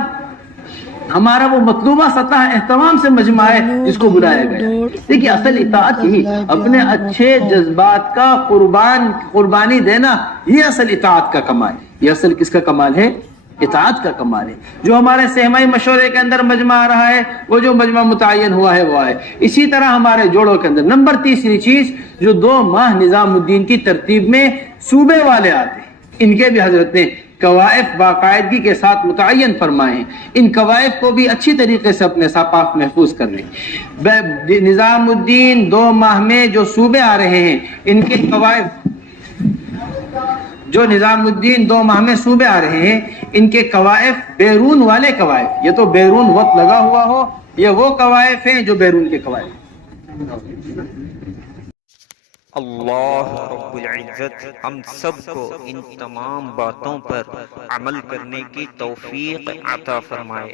ہمارا وہ مطلوبہ سطح اہتمام سے مجمع ہے جس کو بلایا گیا۔ دیکھیے اصل اطاعت ہی اپنے اچھے جذبات کا قربانی دینا، یہ اصل اطاعت کا کمال ہے۔ یہ اصل کس کا کمال ہے؟ اطاعت کا کمال ہے۔ جو ہمارے سہمائی مشورے کے اندر مجمع آ رہا ہے، وہ جو مجمع متعین ہوا ہے وہ ہے۔ اسی طرح ہمارے جوڑوں کے اندر نمبر تیسری چیز، جو 2 ماہ نظام الدین کی ترتیب میں صوبے والے آتے ہیں، ان کے بھی حضرت نے قوائف باقاعدگی کے ساتھ متعین فرمائے ہیں۔ ان قوائف کو بھی اچھی طریقے سے اپنے ساتھ پاک محفوظ کر لیں۔ نظام الدین 2 ماہ میں جو صوبے آ رہے ہیں، ان کے قوائف، جو نظام الدین 2 ماہ میں صوبے آ رہے ہیں، ان کے قوائف بیرون والے قوائف، یہ تو بیرون وقت لگا ہوا ہو، یہ وہ قوائف ہیں جو بیرون کے قوائف۔ اللہ رب العزت ہم سب کو ان تمام باتوں پر عمل کرنے کی توفیق عطا فرمائے۔